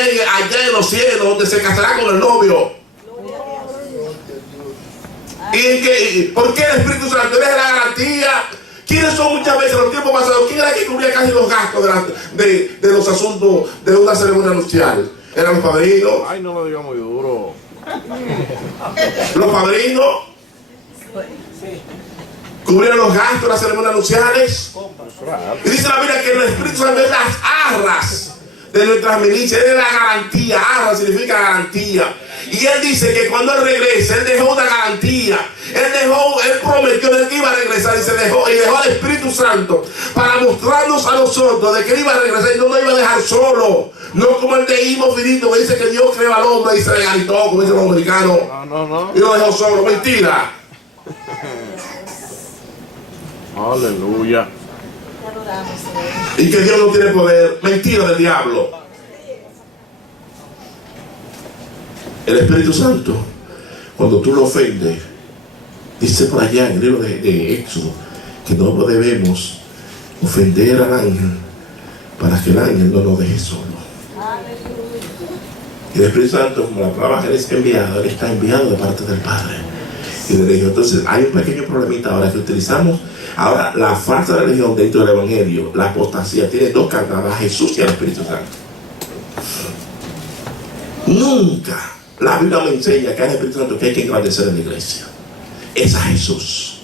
en los cielos, donde se casará con el novio. ¿Por qué el Espíritu Santo? Él es la garantía. ¿Quiénes son muchas veces en los tiempos pasados? ¿Quién era el que cubría casi los gastos de los asuntos de una ceremonia nupcial? Eran los padrinos. Ay, no lo diga muy duro. Los padrinos. cubrieron los gastos de las ceremonias nupciales. Y dice la Biblia que el Espíritu Santo es las arras de nuestras milicias, es la garantía. Arra significa garantía. Y él dice que cuando él regrese, él dejó una garantía. Él prometió de que iba a regresar y dejó al Espíritu Santo para mostrarnos a nosotros de que él iba a regresar y no lo iba a dejar solo. No como el de Imo Finito que dice que Dios creó al hombre y se le garitó, como dicen los americanos. No. Y lo dejó solo. Mentira. Aleluya. Y que Dios no tiene poder. Mentira del diablo. El Espíritu Santo, cuando tú lo ofendes, dice por allá en el libro de Éxodo que no debemos ofender al ángel para que el ángel no nos deje solo. Y el Espíritu Santo, como la palabra él es enviado, él está enviado de parte del Padre y del Hijo. Entonces hay un pequeño problemita ahora que utilizamos. Ahora la falsa religión dentro del Evangelio, la apostasía, tiene dos cargas, a Jesús y al Espíritu Santo. Nunca la Biblia me enseña que hay Espíritu Santo que hay que engrandecer en la iglesia. Es a Jesús.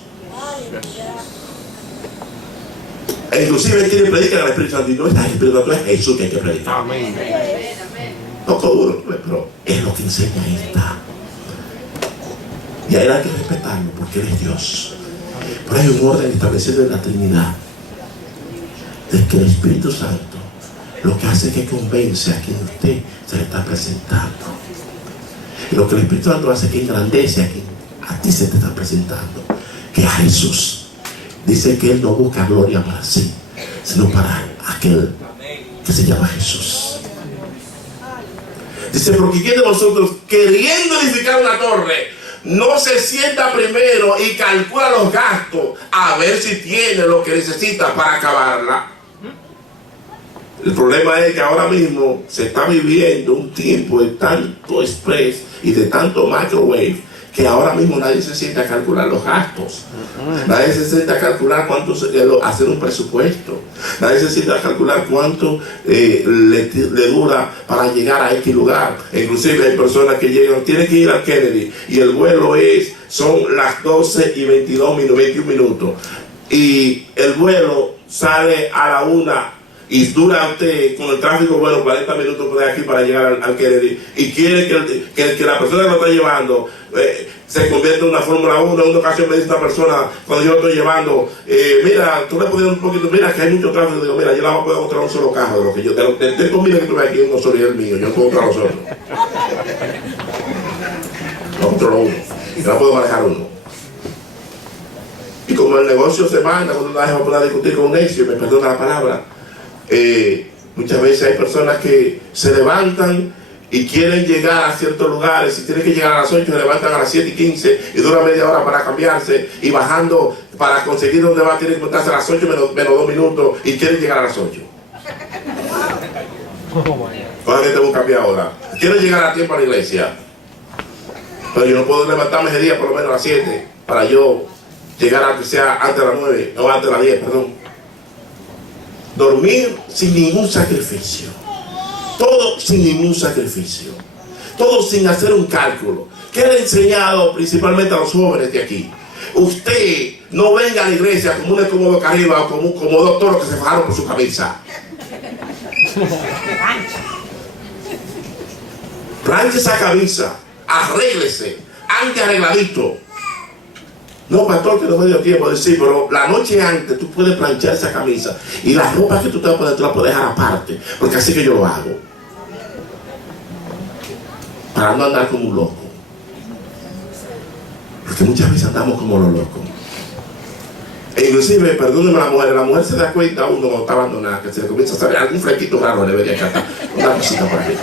E inclusive hay quienes predican al Espíritu Santo y no es al Espíritu Santo, es Jesús que hay que predicar. Amén. Poco duro, pero es lo que enseña esta. Y a él hay que respetarlo porque él es Dios. Pero hay un orden establecido en la Trinidad de que el Espíritu Santo lo que hace es que convence a quien usted se le está presentando. Y lo que el Espíritu Santo hace es que engrandece a quien a ti se te está presentando, que a Jesús. Dice que él no busca gloria para sí, sino para aquel que se llama Jesús. Dice, porque ¿quién de vosotros, queriendo edificar una torre, no se sienta primero y calcula los gastos a ver si tiene lo que necesita para acabarla? El problema es que ahora mismo se está viviendo un tiempo de tanto express y de tanto microwave que ahora mismo nadie se sienta a calcular los gastos. Nadie se sienta a calcular cuánto hacer un presupuesto. Nadie se sienta a calcular cuánto le dura para llegar a X lugar. Inclusive hay personas que llegan, tienen que ir al Kennedy y el vuelo son las 12:21 minutos. Y el vuelo sale a la 1 y dura usted con el tráfico bueno 40 minutos por aquí para llegar al Kennedy y quiere que la persona que lo está llevando se convierta en una Fórmula 1. En una ocasión me dice una persona, cuando yo lo estoy llevando, mira, tú le puedes un poquito, mira que hay mucho tráfico. Digo, mira, yo la voy a poder encontrar un solo carro de lo que yo te conviene que tú veas aquí uno solo y el mío, yo no puedo encontrar los otros. No controlo uno, yo no puedo manejar uno. Y como el negocio se manda, cuando una vez va a poder discutir con un necio, me perdona la palabra, muchas veces hay personas que se levantan y quieren llegar a ciertos lugares. Si tienen que llegar a las 8, se levantan a las 7:15 y dura media hora para cambiarse y bajando para conseguir donde va, tienen que montarse a las 8 menos 2 minutos y quieren llegar a las 8. Oigan que tengo un cambio ahora. Quiero llegar a tiempo a la iglesia, pero yo no puedo levantarme ese día por lo menos a las 7 para yo llegar a que sea antes de las 9, no antes de las 10, perdón. Dormir sin ningún sacrificio. Todo sin ningún sacrificio. Todo sin hacer un cálculo. ¿Qué le he enseñado principalmente a los jóvenes de aquí? Usted no venga a la iglesia como un escómodo acá arriba o como dos toros que se fajaron por su camisa. Planche esa camisa. Arréglese. Ande arregladito. No, pastor, que no me dio tiempo de decir, pero la noche antes tú puedes planchar esa camisa y las ropas que tú te vas a poner, tú las puedes dejar aparte, porque así que yo lo hago. Para no andar como un loco. Porque muchas veces andamos como los locos. E inclusive, perdónenme la mujer se da cuenta uno cuando está abandonada, que se le comienza a salir algún flequito raro, le debería cantar una cosita por aquí.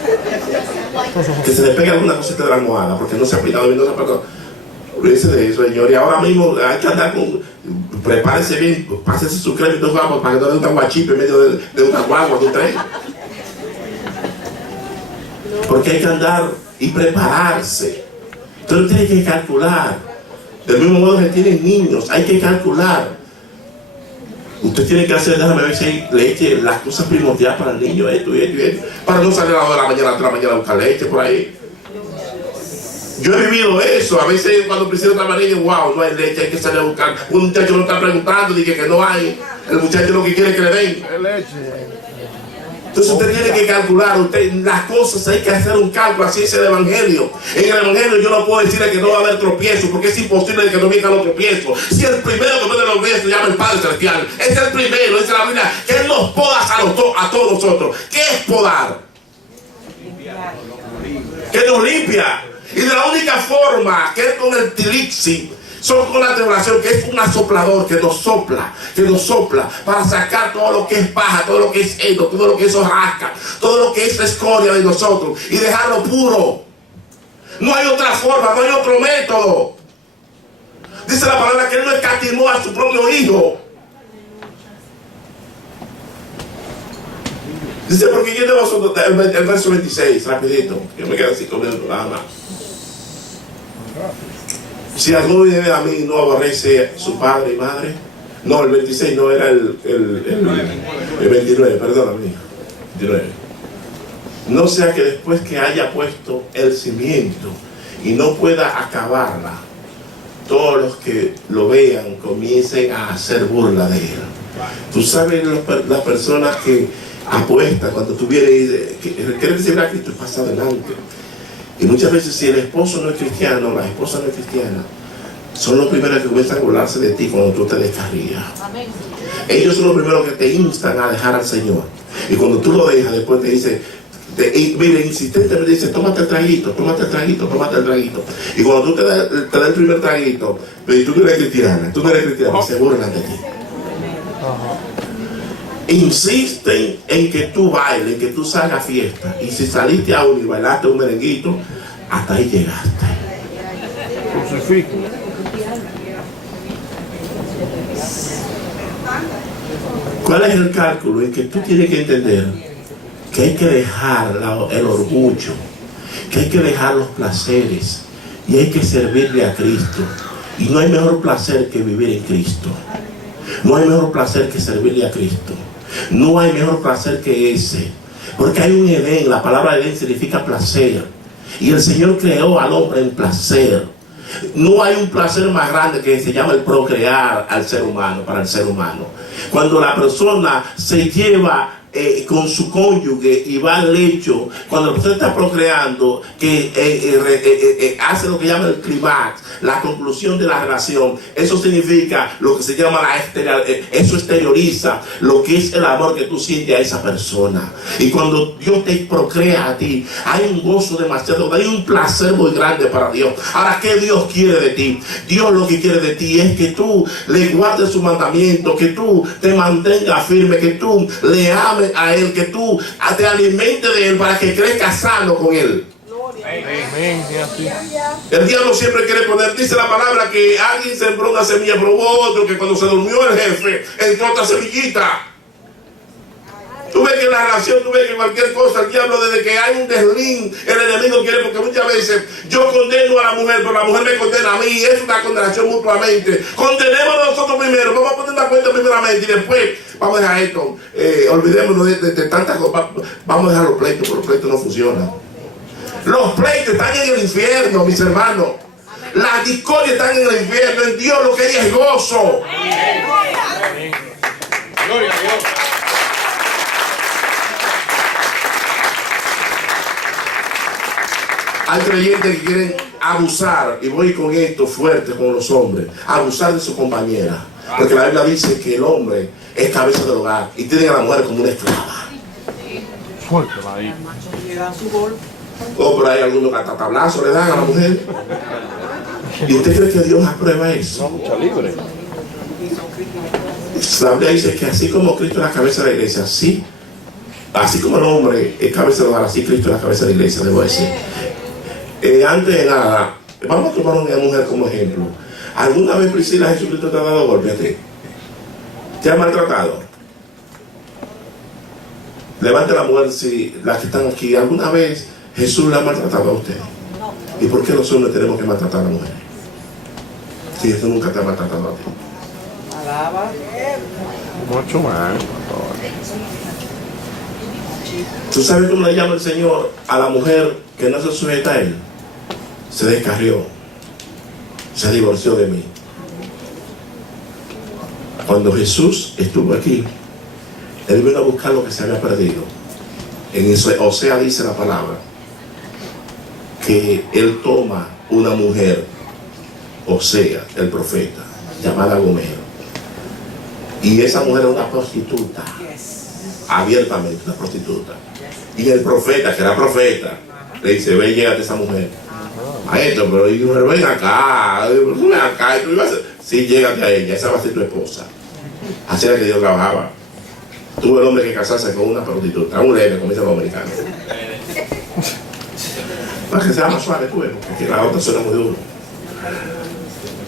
Que se le pegue alguna cosita de la almohada, porque no se ha pintado bien, no se ha pintado. Olvídese de eso, señor. Y ahora mismo hay que andar con. Prepárese bien, pásese su crédito guapo para que no dé un guachipe en medio de una guagua de un tren. Porque hay que andar y prepararse. Entonces tiene que calcular. Del mismo modo que tienen niños, hay que calcular. Usted tiene que hacer, déjame ver si hay leche, las cosas primordiales para el niño, esto y esto y esto, para no salir a las 2 de la mañana, 3 de la mañana a buscar leche por ahí. Porque hay que andar y prepararse. Entonces tiene que calcular. Del mismo modo que tienen niños, hay que calcular. Usted tiene que hacer, déjame ver si hay leche, las cosas primordiales para el niño, esto y esto y esto, para no salir a las 2 de la mañana, 3 de la mañana a buscar leche por ahí. Yo he vivido eso. A veces cuando Priscila estaba niño, wow, no hay leche, hay que salir a buscar. Un muchacho lo está preguntando, dice que no hay. El muchacho lo que quiere es que le den. Es leche. Entonces usted tiene que calcular, las cosas hay que hacer un cálculo, así es el Evangelio. En el Evangelio yo no puedo decirle que no va a haber tropiezo, porque es imposible que no vengan los tropiezos. Si el primero que viene los tropiezos se llama el Padre Celestial, es el primero, dice la Biblia, que Él nos poda a todos nosotros. ¿Qué es podar? Que nos limpia. Y de la única forma que es con el tilixi, son con la tribulación, que es un soplador que nos sopla para sacar todo lo que es paja, todo lo que es ego, todo lo que es hojarasca, todo lo que es escoria de nosotros y dejarlo puro. No hay otra forma, no hay otro método. Dice la palabra que Él no escatimó a su propio hijo. Dice, porque yo de vosotros, el verso 26, rapidito, yo me quedo 5 minutos nada más. Si alguno viene a mí y no aborrece a su padre y madre. No, el 26 no era el 29, perdóname. 29. No sea que después que haya puesto el cimiento y no pueda acabarla, todos los que lo vean comiencen a hacer burla de él. Tú sabes, las personas que apuestan cuando tú vienes y dices, ¿quieres recibir a Cristo? Pasa adelante. Y muchas veces si el esposo no es cristiano, la esposa no es cristiana, son los primeros que comienzan a burlarse de ti cuando tú te descarrías. Ellos son los primeros que te instan a dejar al Señor. Y cuando tú lo dejas, después te dice, mire, insistentemente dice, tómate el traguito, tómate el traguito, tómate el traguito. Y cuando tú te das el primer traguito, y tú no eres cristiana, se burlan de ti. Insisten en que tú bailes, en que tú salgas a fiesta. Y si saliste aún y bailaste un merenguito, hasta ahí llegaste. Crucifijo. ¿Cuál es el cálculo? En que tú tienes que entender que hay que dejar el orgullo, que hay que dejar los placeres y hay que servirle a Cristo. Y no hay mejor placer que vivir en Cristo. No hay mejor placer que servirle a Cristo. No hay mejor placer que ese. Porque hay un Edén, la palabra Edén significa placer. Y el Señor creó al hombre en placer. No hay un placer más grande que se llama el procrear al ser humano, para el ser humano. Cuando la persona se lleva con su cónyuge y va al lecho, cuando la persona está procreando, que hace lo que llama el clímax, la conclusión de la relación, eso significa lo que se llama eso exterioriza lo que es el amor que tú sientes a esa persona. Y cuando Dios te procrea a ti, hay un gozo demasiado, hay un placer muy grande para Dios. Ahora, ¿qué Dios quiere de ti? Dios lo que quiere de ti es que tú le guardes su mandamiento, que tú te mantengas firme, que tú le ames a Él, que tú te alimentes de Él para que crezcas sano con Él. El diablo siempre quiere poner, dice la palabra, que alguien sembró una semilla, probó otro, que cuando se durmió el jefe, entró otra semillita. Tú ves que en la relación, tú ves que cualquier cosa, el diablo, desde que hay un deslín, el enemigo quiere, porque muchas veces yo condeno a la mujer, pero la mujer me condena a mí, es una condenación mutuamente. Condenemos a nosotros primero, vamos a poner una cuenta primeramente y después vamos a dejar esto, olvidémonos de tantas cosas, vamos a dejar los pleitos, porque los pleitos no funcionan. Los pleitos están en el infierno, mis hermanos. Las discordias están en el infierno. En Dios lo que hay es gozo. Gloria a Dios. Hay creyentes que quieren abusar, y voy con esto fuerte con los hombres, abusar de su compañera. Porque la Biblia dice que el hombre es cabeza del hogar y tiene a la mujer como una esclava. Fuerte ahí. O por ahí algunos catatablazo le dan a la mujer. ¿Y usted cree que Dios aprueba eso? No, mucha libre. La Biblia dice que así como Cristo es la cabeza de la iglesia, así como el hombre es cabeza de hogar, así Cristo es la cabeza de la iglesia, debo decir. Antes de nada, vamos a tomar una mujer como ejemplo. ¿Alguna vez, Priscila, Jesucristo te ha dado golpe a ti? ¿Te ha maltratado? Levante la mujer, si las que están aquí, ¿alguna vez Jesús la ha maltratado a usted? ¿Y por qué los hombres tenemos que maltratar a la mujer? Si Jesús nunca te ha maltratado a ti. Mucho más. ¿Tú sabes cómo le llama el Señor a la mujer que no se sujeta a Él? se descarrió, se divorció de mí. Cuando Jesús estuvo aquí, Él vino a buscar lo que se había perdido. En Osea dice la palabra que Él toma una mujer, Osea, el profeta, llamada Gomer, y esa mujer era una prostituta, abiertamente una prostituta, y el profeta, que era profeta, le dice: ve y llégate a esa mujer. Maestro, pero ven acá, y tú ibas a... Sí, llégate a ella, esa va a ser tu esposa. Así era que Dios trabajaba. Tuvo el hombre que casarse con una prostituta, un leve, como dicen los americanos. Para que sea más suave, tú ves, porque la otra suena muy duro.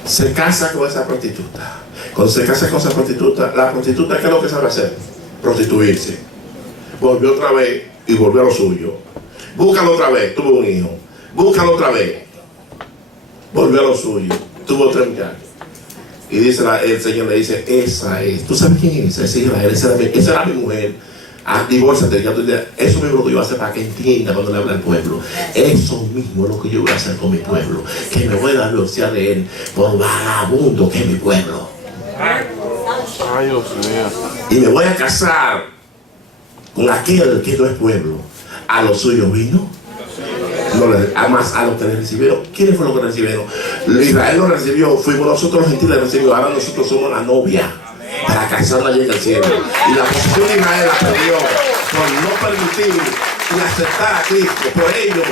Se casa con esa prostituta. Cuando se casa con esa prostituta, la prostituta, ¿qué es lo que sabe hacer? Prostituirse. Volvió otra vez y volvió a lo suyo. Búscalo otra vez, tuvo un hijo. Búscalo otra vez. Volvió a lo suyo. Tuvo 3 muchachos. Y dice el Señor le dice: esa es. ¿Tú sabes quién es? Esa es Israel. Esa era mi mujer. Divórciate. Eso mismo es lo que yo voy a hacer para que entienda cuando le habla al pueblo. Eso mismo es lo que yo voy a hacer con mi pueblo. Que me voy a divorciar de él por vagabundo que es mi pueblo. Ay, Dios mío. Y me voy a casar con aquel que no es pueblo. A los suyos vino. Además, a los que le recibieron, ¿quiénes fueron los que recibieron? Israel lo recibió, fuimos nosotros los gentiles recibidos. Ahora nosotros somos la novia para casarla allí en el cielo. Y la posición de Israel la perdió por no permitir y aceptar a Cristo. Por ello,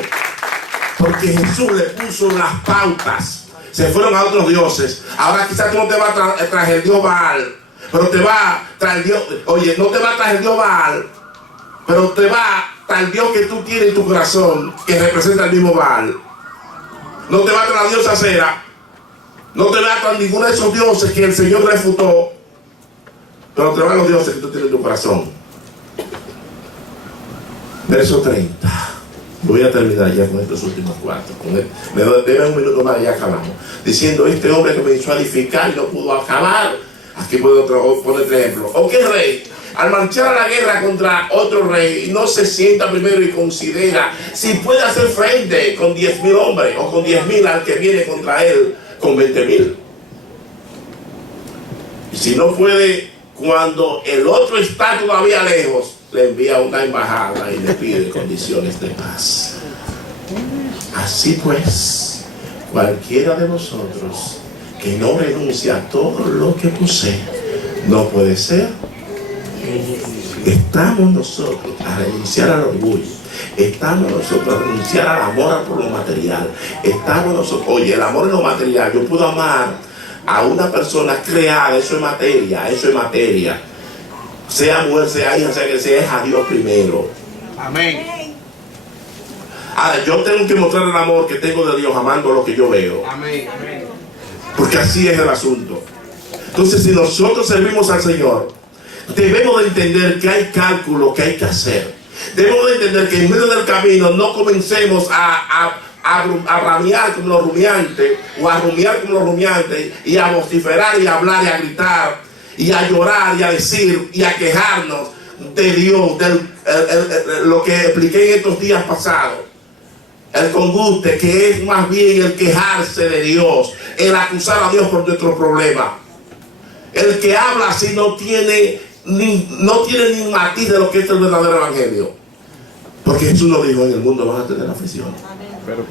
porque Jesús le puso las pautas, se fueron a otros dioses. Ahora quizás tú no te vas tras el Dios Baal, pero te va tras el Dios. Oye, no te va tras el Dios Baal, pero te va tal Dios que tú tienes en tu corazón, que representa el mismo Baal. No te va a la diosa Cera, no te va a ninguno de esos dioses que el Señor refutó, pero te van a los dioses que tú tienes en tu corazón. Verso 30. Voy a terminar ya con estos últimos 4. Me deben un minuto más y ya acabamos. Diciendo: este hombre que me hizo edificar y no pudo acabar. Aquí puedo poner 3 ejemplos. ¿O qué rey? Al marchar a la guerra contra otro rey, no se sienta primero y considera si puede hacer frente con 10,000 hombres o con 10,000 al que viene contra él con 20,000. Y si no puede, cuando el otro está todavía lejos, le envía una embajada y le pide condiciones de paz. Así pues, cualquiera de nosotros que no renuncia a todo lo que posee, no puede ser. Estamos nosotros a renunciar al orgullo. Estamos nosotros a renunciar al amor por lo material. Estamos nosotros, oye, el amor en lo material. Yo puedo amar a una persona creada, eso es materia, eso es materia. Sea mujer, sea hija, sea que sea, es a Dios primero. Amén. Ahora, yo tengo que mostrar el amor que tengo de Dios amando lo que yo veo. Amén. Porque así es el asunto. Entonces, si nosotros servimos al Señor, debemos de entender que hay cálculo que hay que hacer. Debemos de entender que en medio del camino no comencemos a ramear como los rumiantes, o a rumiar como los rumiantes, y a vociferar y a hablar y a gritar y a llorar y a decir y a quejarnos de Dios, lo que expliqué en estos días pasados. El conguste, que es más bien el quejarse de Dios, el acusar a Dios por nuestros problemas. El que habla así no tiene ni matiz de lo que es el verdadero evangelio. Porque Jesús nos dijo: en el mundo van a tener aflicción.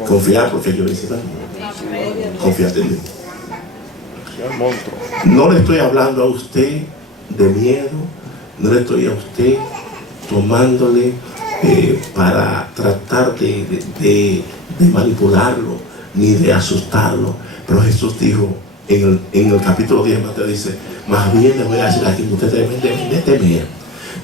Confiar porque yo hice la mía. Confiate en mí. No le estoy hablando a usted de miedo, no le estoy a usted tomándole para tratar de manipularlo ni de asustarlo. Pero Jesús dijo en el capítulo 10, Mateo dice: más bien le voy a decir a quien usted debe de temer.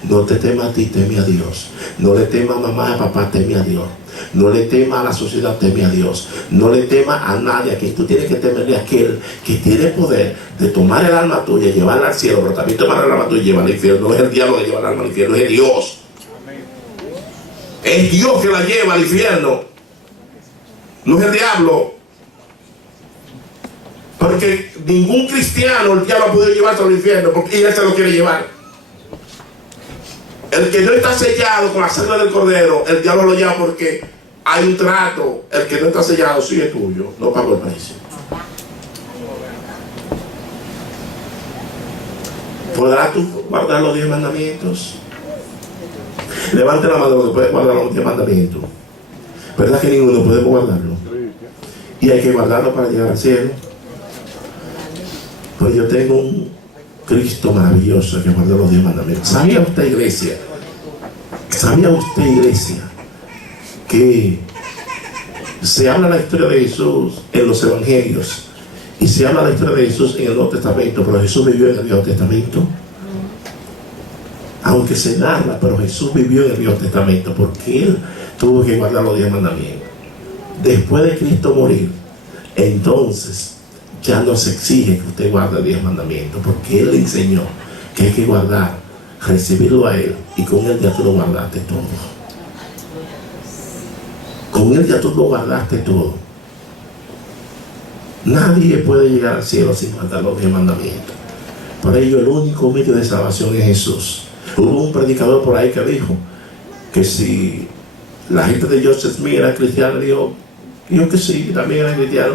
No te tema a ti, teme a Dios. No le tema a mamá y a papá, teme a Dios. No le tema a la sociedad, teme a Dios. No le tema a nadie. Aquí tú tienes que temerle a aquel que tiene poder de tomar el alma tuya y llevarla al cielo, pero también tomar el alma tuya y llevarla al infierno. No es el diablo que lleva el alma al infierno, es Dios. Es Dios que la lleva al infierno, no es el diablo. Porque ningún cristiano el diablo ha podido llevarse al infierno, porque él se lo quiere llevar. El que no está sellado con la sangre del cordero, el diablo lo lleva porque hay un trato, el que no está sellado sí es tuyo, no pago el precio. ¿Podrás tú guardar los 10 mandamientos? Levante la mano que puede guardar los 10 mandamientos. ¿Verdad que ninguno podemos guardarlo? Y hay que guardarlo para llegar al cielo. Pues yo tengo un Cristo maravilloso que guarda los 10 mandamientos. ¿Sabía usted, iglesia? ¿Sabía usted, iglesia, que se habla la historia de Jesús en los evangelios y se habla la historia de Jesús en el Nuevo Testamento, pero Jesús vivió en el Viejo Testamento? Aunque se narra, pero Jesús vivió en el Viejo Testamento porque Él tuvo que guardar los 10 mandamientos. Después de Cristo morir, entonces ya no se exige que usted guarde 10 mandamientos, porque Él le enseñó que hay que guardar, recibirlo a Él, y con Él ya tú lo guardaste todo. Con Él ya tú lo guardaste todo. Nadie puede llegar al cielo sin guardar los 10 mandamientos. Por ello el único medio de salvación es Jesús. Hubo un predicador por ahí que dijo que si la gente de Joseph Smith era cristiana, dijo que sí, también era cristiano.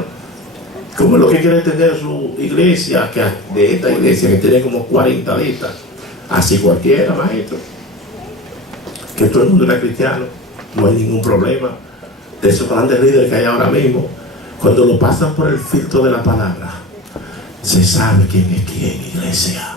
Como lo que quiere tener su iglesia, que de esta iglesia que tiene como 40 listas, así cualquiera, maestro, que todo el mundo era cristiano, no hay ningún problema. De esos grandes líderes que hay ahora mismo, cuando lo pasan por el filtro de la palabra, se sabe quién es quién, iglesia.